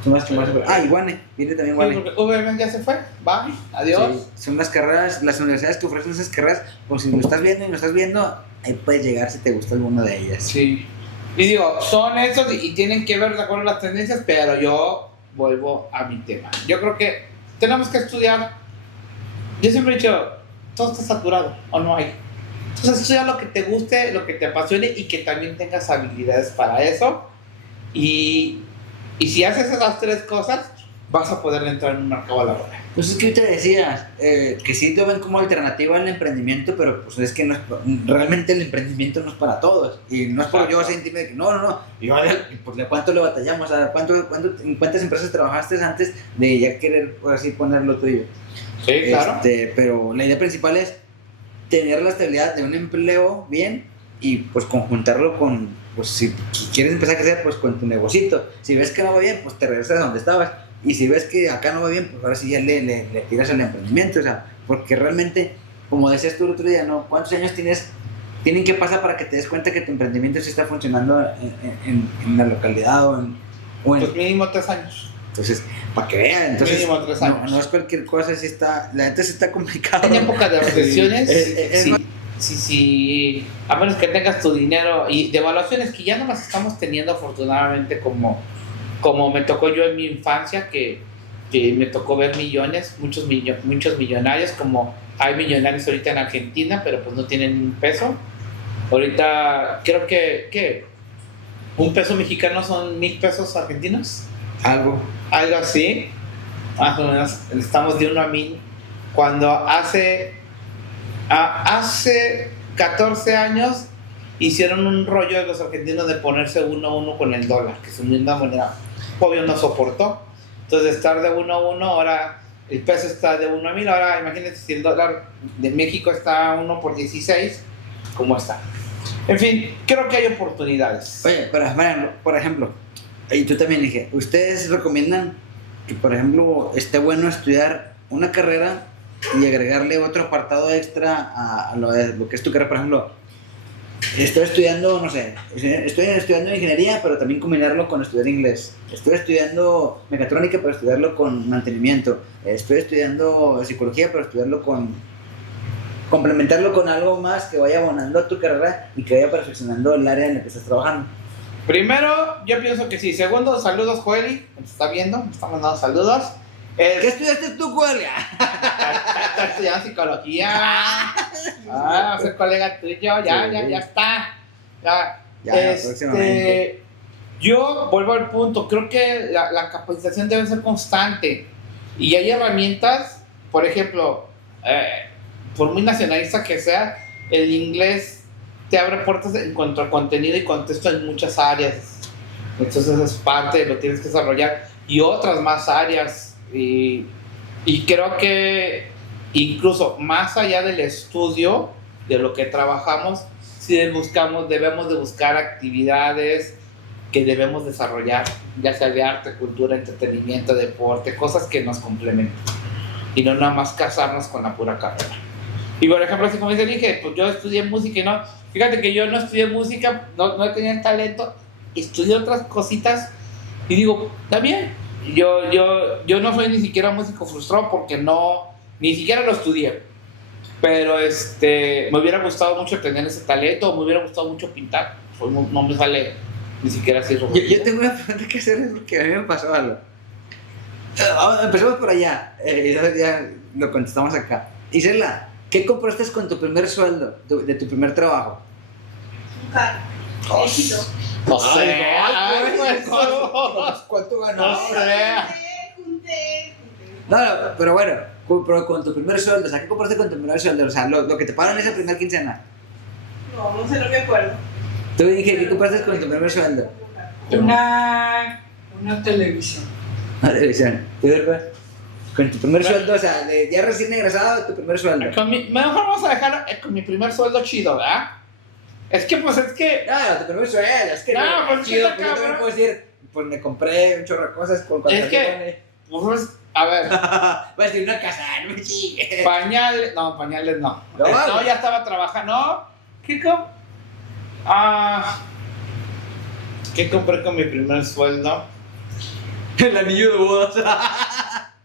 Son las que más ofertan. Y Guane, viene también Guane. Sí, VM ya se fue, bye, adiós. Sí, son las carreras, las universidades que ofrecen esas carreras, pues si lo estás viendo y lo estás viendo, ahí puedes llegar si te gusta alguna de ellas. Sí. Y digo, son esos y tienen que ver de acuerdo a las tendencias, pero yo vuelvo a mi tema. Yo creo que tenemos que estudiar. Yo siempre he dicho, todo está saturado, o no hay. Entonces estudia lo que te guste, lo que te apasione y que también tengas habilidades para eso. Y si haces esas tres cosas, vas a poder entrar en un mercado laboral. Pues es que ahorita decías que sí te ven como alternativa al emprendimiento, pero pues es que no es, realmente el emprendimiento no es para todos. Y no es por yo sentirme de que no. Y pues ¿cuánto le batallamos? ¿En cuántas empresas trabajaste antes de ya querer, por así ponerlo tuyo? Sí, claro. Pero la idea principal es tener la estabilidad de un empleo bien y pues conjuntarlo con, pues si quieres empezar a crecer, pues con tu negocito. Si ves que no va bien, pues te regresas a donde estabas. Y si ves que acá no va bien, pues ahora sí ya le tiras al emprendimiento. O sea, porque realmente, como decías tú el otro día, ¿no? ¿Cuántos años tienen que pasar para que te des cuenta que tu emprendimiento sí está funcionando en la localidad o en... Pues mínimo 3 años. Entonces, para que vean, entonces, mínimo 3 años. No es cualquier cosa, sí está, la neta sí está complicado. En época de recesiones, sí, a menos que tengas tu dinero y de evaluaciones que ya no las estamos teniendo afortunadamente como me tocó yo en mi infancia, que me tocó ver muchos millonarios, como hay millonarios ahorita en Argentina, pero pues no tienen un peso. Ahorita creo que un peso mexicano son 1,000 pesos argentinos. Algo así, más o menos, estamos de 1 a 1,000. Cuando hace 14 años hicieron un rollo de los argentinos de ponerse 1 a 1 con el dólar, que es una moneda, obvio no soportó. Entonces estar de 1 a 1, ahora el peso está de 1 a 1,000, ahora imagínense si el dólar de México está a 1 por 16, ¿cómo está? En fin, creo que hay oportunidades. Oye, pero por ejemplo, y tú también dije, ¿ustedes recomiendan que, por ejemplo, esté bueno estudiar una carrera y agregarle otro apartado extra a lo que es tu carrera? Por ejemplo, estoy estudiando, no sé, estoy estudiando ingeniería, pero también combinarlo con estudiar inglés. Estoy estudiando mecatrónica, pero estudiarlo con mantenimiento. Estoy estudiando psicología, pero estudiarlo complementarlo con algo más que vaya abonando a tu carrera y que vaya perfeccionando el área en la que estás trabajando. Primero, yo pienso que sí. Segundo, saludos, Joeli, me está viendo, me está mandando saludos. ¿Qué estudiaste tú, Joeli? Estoy estudiando psicología. Va a ser colega tuyo, ya está. Yo vuelvo al punto, creo que la capacitación debe ser constante. Y hay herramientas, por ejemplo, por muy nacionalista que sea, el inglés te abre puertas en cuanto a contenido y contexto en muchas áreas. Entonces es parte, lo tienes que desarrollar. Y otras más áreas. Y creo que incluso más allá del estudio, de lo que trabajamos, sí debemos de buscar actividades que debemos desarrollar, ya sea de arte, cultura, entretenimiento, deporte, cosas que nos complementen. y no nada más casarnos con la pura carrera. Y por ejemplo, así como dije, pues yo estudié música y no, fíjate que yo no estudié música, no tenía el talento, estudié otras cositas y digo, está bien, yo no soy ni siquiera músico frustrado porque ni siquiera lo estudié, pero me hubiera gustado mucho tener ese talento, me hubiera gustado mucho pintar, pues no me sale ni siquiera así. Yo tengo una pregunta que hacer porque a mí me pasó algo. Empezamos por allá, ya lo contestamos acá. Isela, ¿qué compraste con tu primer sueldo de tu primer trabajo? Un carro. Éxito. ¿Cuánto ganaste? Junté. No, pero bueno, pero con tu primer sueldo, o sea, ¿qué compraste con tu primer sueldo? O sea, lo que te pagaron esa primera quincena. No sé, no me acuerdo. Tú dije, ¿qué compraste con tu primer sueldo? Una televisión. Una televisión. ¿Tú, con tu primer sueldo, o sea, ya recién egresado, tu primer sueldo? Mejor vamos a dejar con mi primer sueldo chido, ¿verdad? Es que... No, tu primer sueldo, es que... No, pues chido, está pues yo también cabrón. puedo decir, pues me compré un chorro de cosas con Es que, pues, a ver... Voy a decir una casa, no me chingues. Pañales no. No, Ya estaba trabajando. No, ¿qué compré con mi primer sueldo? El anillo de bodas.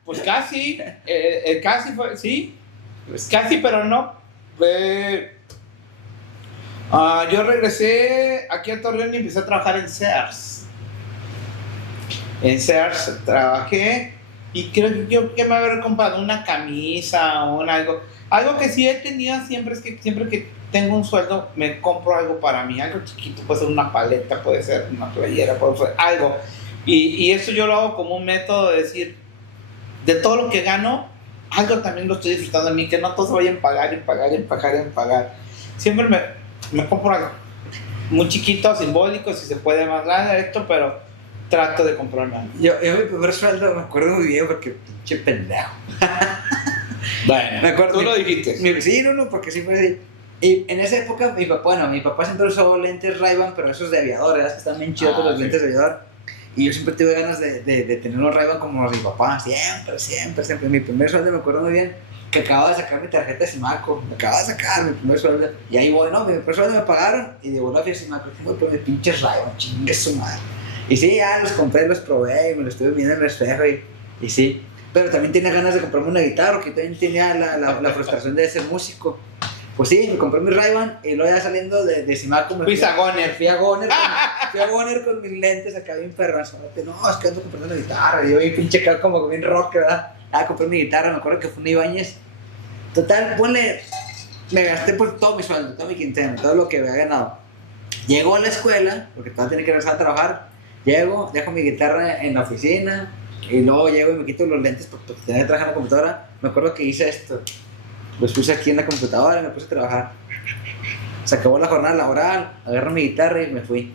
Pues casi, casi fue, sí, pues casi, pero no. Yo regresé aquí a Torreón y empecé a trabajar en Sears. En Sears trabajé y creo que yo me había comprado una camisa o algo que sí he tenido siempre, es que siempre que tengo un sueldo me compro algo para mí, algo chiquito, puede ser una paleta, puede ser una playera, puede ser algo. Y eso yo lo hago como un método de decir, de todo lo que gano, algo también lo estoy disfrutando de mí, que no todos vayan a pagar. Siempre me compro algo muy chiquito, simbólico, si se puede más grande, pero trato de comprarme algo. Yo mi primer sueldo me acuerdo muy bien porque pinche pendejo. Bueno, Me acuerdo, tú lo dijiste. Sí, no, porque sí fue así. Y en esa época, mi papá siempre usó lentes Ray-Ban, pero esos de aviador, ¿verdad? Que están bien chidos los lentes de aviador. Y yo siempre tuve ganas de tener unos Ray-Ban como los de mi papá, siempre. Mi primer sueldo me acuerdo muy bien que acababa de sacar mi tarjeta de Simaco, me acababa de sacar mi primer sueldo. Y ahí voy, mi primer sueldo me pagaron y digo, no fui a Simaco, tengo que poner pinches Ray-Ban, chingue su madre. Y sí, ya los compré, los probé y me los estuve viendo en el espejo y sí. Pero también tenía ganas de comprarme una guitarra, porque también tenía la frustración de ser músico. Pues sí, me compré mi Ray-Ban y luego ya saliendo de Simaco me fui a Goner con mis lentes acá bien perras. No, es que ando comprando una guitarra. Y yo bien pinche acá como bien rock, ¿verdad? Compré mi guitarra, me acuerdo que fue una Ibáñez. Total, me gasté por todo mi sueldo, toda mi quincena, todo lo que había ganado. Llego a la escuela, porque todavía tenía que regresar a trabajar. Llego, dejo mi guitarra en la oficina y luego llego y me quito los lentes porque tenía que trabajar en la computadora. Me acuerdo que hice esto. Los puse aquí en la computadora y me puse a trabajar. Se acabó la jornada laboral, agarro mi guitarra y me fui.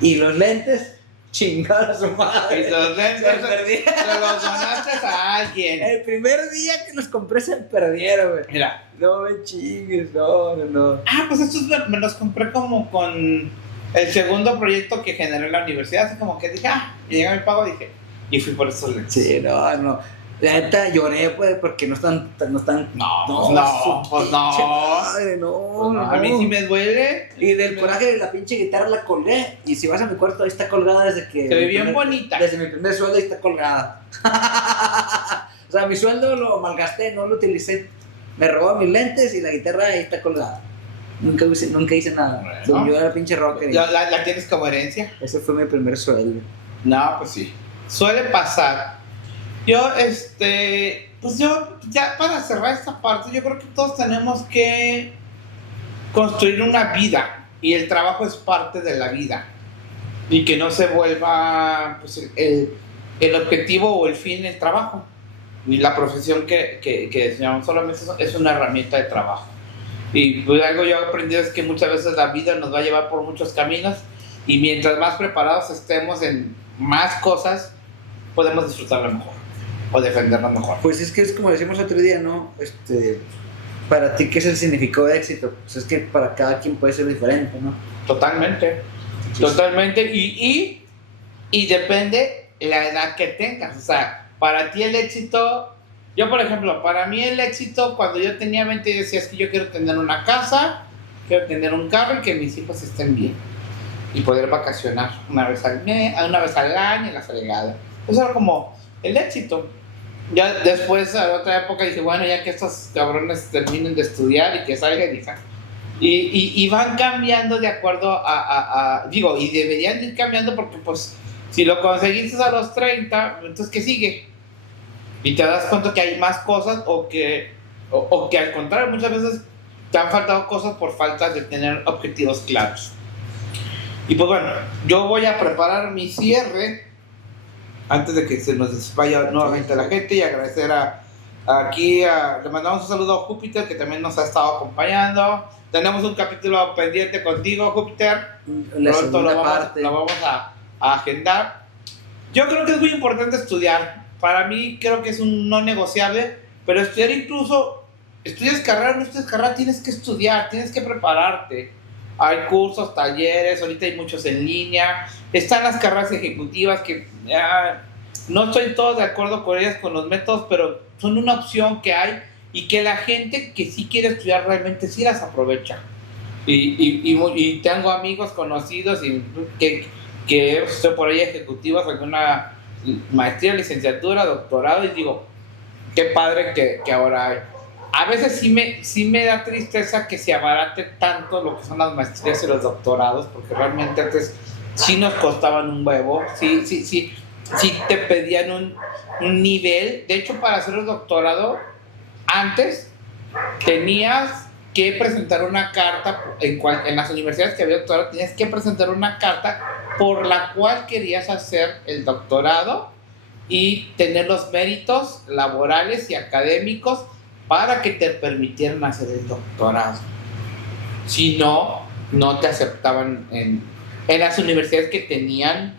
Y los lentes, chingada su madre. Y los lentes se los donaste a alguien. El primer día que los compré se perdieron, güey. Mira. No me chingues, no. Pues estos me los compré como con el segundo proyecto que generé en la universidad. Así como que dije, y llega mi pago, y fui por esos lentes. Sí, no. La neta lloré, pues, porque no están. No. Madre, no. A mí sí me duele. Y del coraje de la pinche guitarra la colgué. Y si vas a mi cuarto, ahí está colgada desde que. Se ve bien bonita. Desde mi primer sueldo ahí está colgada. O sea, mi sueldo lo malgasté, no lo utilicé. Me robó mis lentes y la guitarra ahí está colgada. Nunca hice nada. Bueno, yo era pinche rocker. ¿La tienes como herencia? Ese fue mi primer sueldo. No, pues sí. Suele pasar. Pues yo, ya para cerrar esta parte, yo creo que todos tenemos que construir una vida y el trabajo es parte de la vida y que no se vuelva pues, el objetivo o el fin el trabajo y la profesión que deseamos, solamente es una herramienta de trabajo. Y pues algo yo he aprendido es que muchas veces la vida nos va a llevar por muchos caminos y mientras más preparados estemos en más cosas, podemos disfrutarlo mejor o defenderlo mejor. Pues es que es como decíamos otro día, ¿no? Para ti, ¿qué es el significado de éxito? Pues es que para cada quien puede ser diferente, ¿no? Totalmente. Y depende la edad que tengas. O sea, para ti el éxito Yo, por ejemplo, para mí el éxito, cuando yo tenía 20, decía, es que yo quiero tener una casa, quiero tener un carro y que mis hijos estén bien. Y poder vacacionar una vez al año en la fregada. Eso era como el éxito. Ya después, a otra época, dije, bueno, ya que estos cabrones terminen de estudiar y que salgan, y van cambiando de acuerdo digo, y deberían ir cambiando porque, pues, si lo conseguiste a los 30, entonces, ¿qué sigue? Y te das cuenta que hay más cosas o que al contrario, muchas veces te han faltado cosas por falta de tener objetivos claros. Y pues bueno, yo voy a preparar mi cierre antes de que se nos vaya nuevamente la gente y agradecer le mandamos un saludo a Júpiter, que también nos ha estado acompañando. Tenemos un capítulo pendiente contigo, Júpiter. Pronto lo vamos a agendar. Yo creo que es muy importante estudiar. Para mí creo que es un no negociable, pero estudiar, incluso estudias carrera o no estudias carrera, tienes que estudiar, tienes que prepararte. Hay cursos, talleres, ahorita hay muchos en línea. Están las carreras ejecutivas que no estoy todo de acuerdo con ellas, con los métodos, pero son una opción que hay y que la gente que sí quiere estudiar realmente sí las aprovecha. Y tengo amigos conocidos que estoy por ahí ejecutivos, alguna maestría, licenciatura, doctorado, y digo, qué padre que ahora hay. A veces sí me da tristeza que se abarate tanto lo que son las maestrías y los doctorados, porque realmente antes sí nos costaban un huevo, sí te pedían un nivel. De hecho, para hacer el doctorado, antes tenías que presentar una carta, en las universidades que había doctorado, tenías que presentar una carta por la cual querías hacer el doctorado y tener los méritos laborales y académicos para que te permitieran hacer el doctorado. Si no, no te aceptaban en las universidades que tenían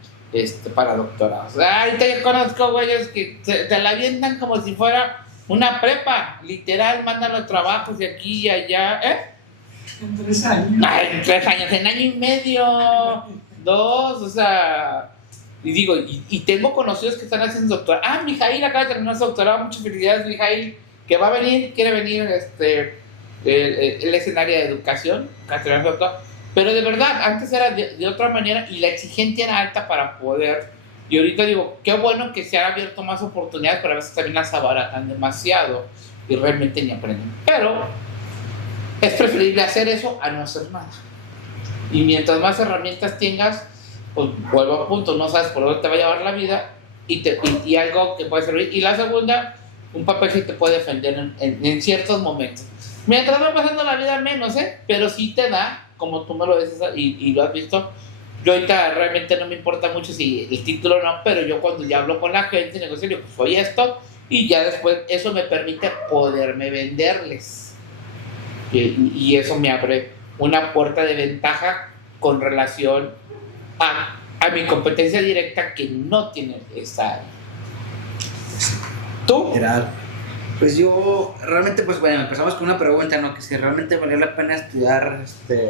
para doctorados. Ahorita yo conozco güeyes que te la avientan como si fuera una prepa, literal, mandan los trabajos de aquí y allá. En 3 años. En 3 años, en año y medio, 2, o sea. Y digo, y tengo conocidos que están haciendo doctorado. Mijail acaba de terminar su doctorado, muchas felicidades, Mijail, que va a venir, quiere venir, él es en área de educación, pero de verdad, antes era de otra manera y la exigencia era alta para poder, y ahorita digo, qué bueno que se han abierto más oportunidades, pero a veces también las abaratan demasiado y realmente ni aprenden. Pero es preferible hacer eso a no hacer nada. Y mientras más herramientas tengas, pues vuelvo a punto, no sabes por dónde te va a llevar la vida y algo que puede servir. Y la segunda, un papel que te puede defender en ciertos momentos. Mientras va pasando la vida menos, pero sí te da, como tú me lo dices y lo has visto. Yo ahorita realmente no me importa mucho si el título no, pero yo cuando ya hablo con la gente, negocio, digo, pues soy esto, y ya después eso me permite poderme venderles. Y eso me abre una puerta de ventaja con relación a mi competencia directa que no tiene esa área. ¿Tú? Pues yo realmente, pues bueno, empezamos con una pregunta, ¿no? Que si realmente valía la pena estudiar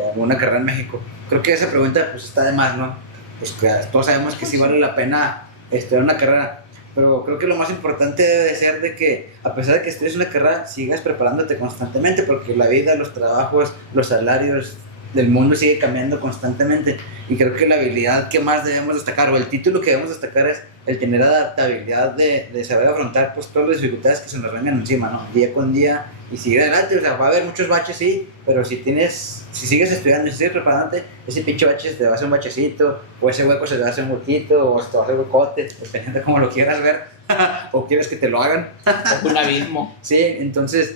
alguna carrera en México. Creo que esa pregunta pues está de más, ¿no? Pues que todos sabemos que sí vale la pena estudiar una carrera, pero creo que lo más importante debe de ser de que a pesar de que estudies una carrera, sigas preparándote constantemente, porque la vida, los trabajos, los salarios del mundo sigue cambiando constantemente, y creo que la habilidad que más debemos destacar, o el título que debemos destacar, es el tener adaptabilidad de saber afrontar pues todas las dificultades que se nos vengan encima, ¿no? Día con día, y sigue adelante. O sea, va a haber muchos baches, sí, pero si sigues estudiando y sigues preparándote, ese pinche bache te va a hacer un bachecito, o ese hueco se te va a hacer un huequito, o se te va a hacer un huecote, dependiendo de cómo lo quieras ver, o quieres que te lo hagan. Un abismo. Sí, entonces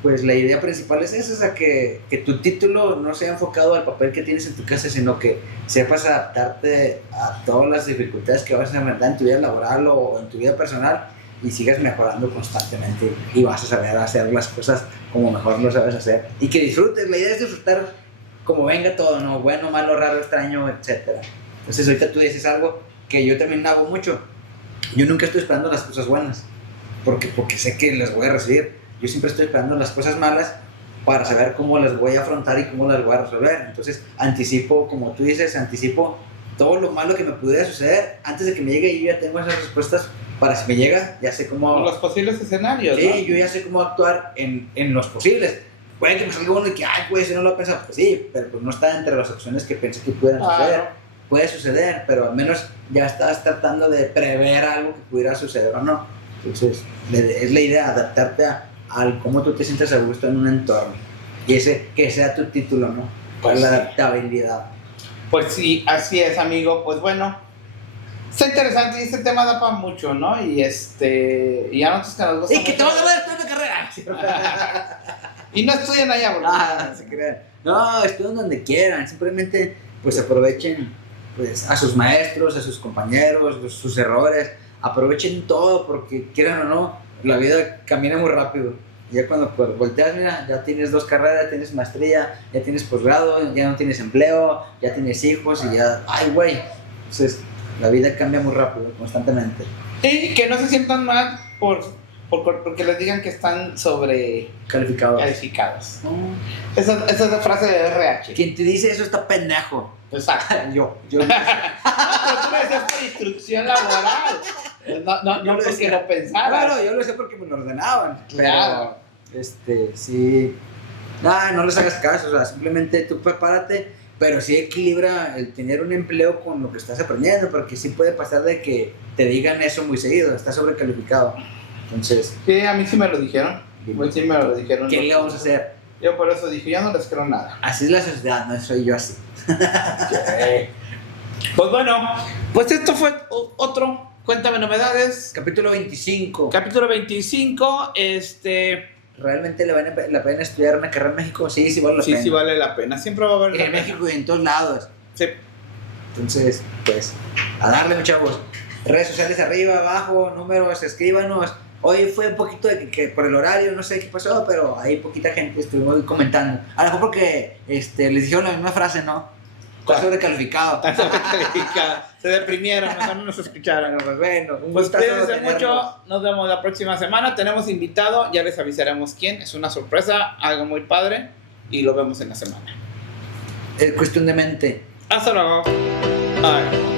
pues la idea principal es esa, o sea, que tu título no sea enfocado al papel que tienes en tu casa, sino que sepas adaptarte a todas las dificultades que vas a enfrentar en tu vida laboral o en tu vida personal, y sigas mejorando constantemente y vas a saber hacer las cosas como mejor lo sabes hacer, y que disfrutes. La idea es disfrutar como venga todo, ¿no? Bueno, malo, raro, extraño, etc. Entonces ahorita tú dices algo que yo también hago mucho. Yo nunca estoy esperando las cosas buenas porque sé que las voy a recibir. Yo siempre estoy esperando las cosas malas para saber cómo las voy a afrontar y cómo las voy a resolver. Entonces anticipo, como tú dices, todo lo malo que me pudiera suceder antes de que me llegue, y yo ya tengo esas respuestas para si me llega, ya sé cómo... Los posibles escenarios, Sí, ¿no? yo ya sé cómo actuar en los posibles. Puede que me salga uno y que, ay, pues, si no lo he pensado, pues sí, pero pues no está entre las opciones que pensé que pudieran suceder. Puede suceder, pero al menos ya estás tratando de prever algo que pudiera suceder o no. Entonces, es la idea, adaptarte al cómo tú te sientes a gusto en un entorno. Y ese que sea tu título, ¿no? Pues la sí. adaptabilidad. Pues sí, así es, amigo. Pues bueno, está interesante y este tema da para mucho, ¿no? Y y a nosotros que nos gusta ¡Y que te mucho- vas a ver esto de carrera! Y no estudian allá, bro. No se crean. No, estudien donde quieran. Simplemente, pues aprovechen pues, a sus maestros, a sus compañeros, sus errores. Aprovechen todo porque, quieran o no, la vida camina muy rápido. Ya cuando pues, volteas, mira, ya tienes 2 carreras, tienes maestría, ya tienes posgrado, ya no tienes empleo, ya tienes hijos y ya, ay, güey. Entonces, la vida cambia muy rápido, constantemente. Y que no se sientan mal porque les digan que están Calificado. calificados. Esa es la frase de RH. Quien te dice eso está pendejo. Exacto. Yo. Pero tú lo decías por instrucción laboral. No Yo lo porque decía. lo pensaras. Claro, yo lo sé porque me lo ordenaban. Claro. Pero, sí. No les hagas caso, o sea, simplemente tú prepárate, pero sí equilibra el tener un empleo con lo que estás aprendiendo, porque sí puede pasar de que te digan eso muy seguido, estás sobrecalificado. Entonces, Sí, a mí sí me lo dijeron. Sí me lo dijeron. ¿qué le vamos a hacer? Yo por eso dije, yo no les creo nada. Así es la sociedad, no soy yo así. Pues bueno, pues esto fue otro Cuéntame Novedades. Capítulo 25. Capítulo 25. ¿Realmente le vale la pena estudiar una carrera en México? Sí, sí vale la pena. Sí vale la pena. Siempre va a haber. En México y en todos lados. Sí. Entonces, pues, a darle, chavos. Redes sociales arriba, abajo, números, escríbanos. Hoy fue un poquito de que por el horario, no sé qué pasó, pero hay poquita gente, estuvimos comentando. A lo mejor porque les dijeron la misma frase, ¿no? Está sobrecalificado. Se deprimieron, mejor no nos escucharon. Pues bueno, un Pues gustazo cuídense tenerlos. mucho, nos vemos la próxima semana. Tenemos invitado, ya les avisaremos quién. Es una sorpresa, algo muy padre. Y lo vemos en la semana. Es cuestión de mente. Hasta luego. Bye.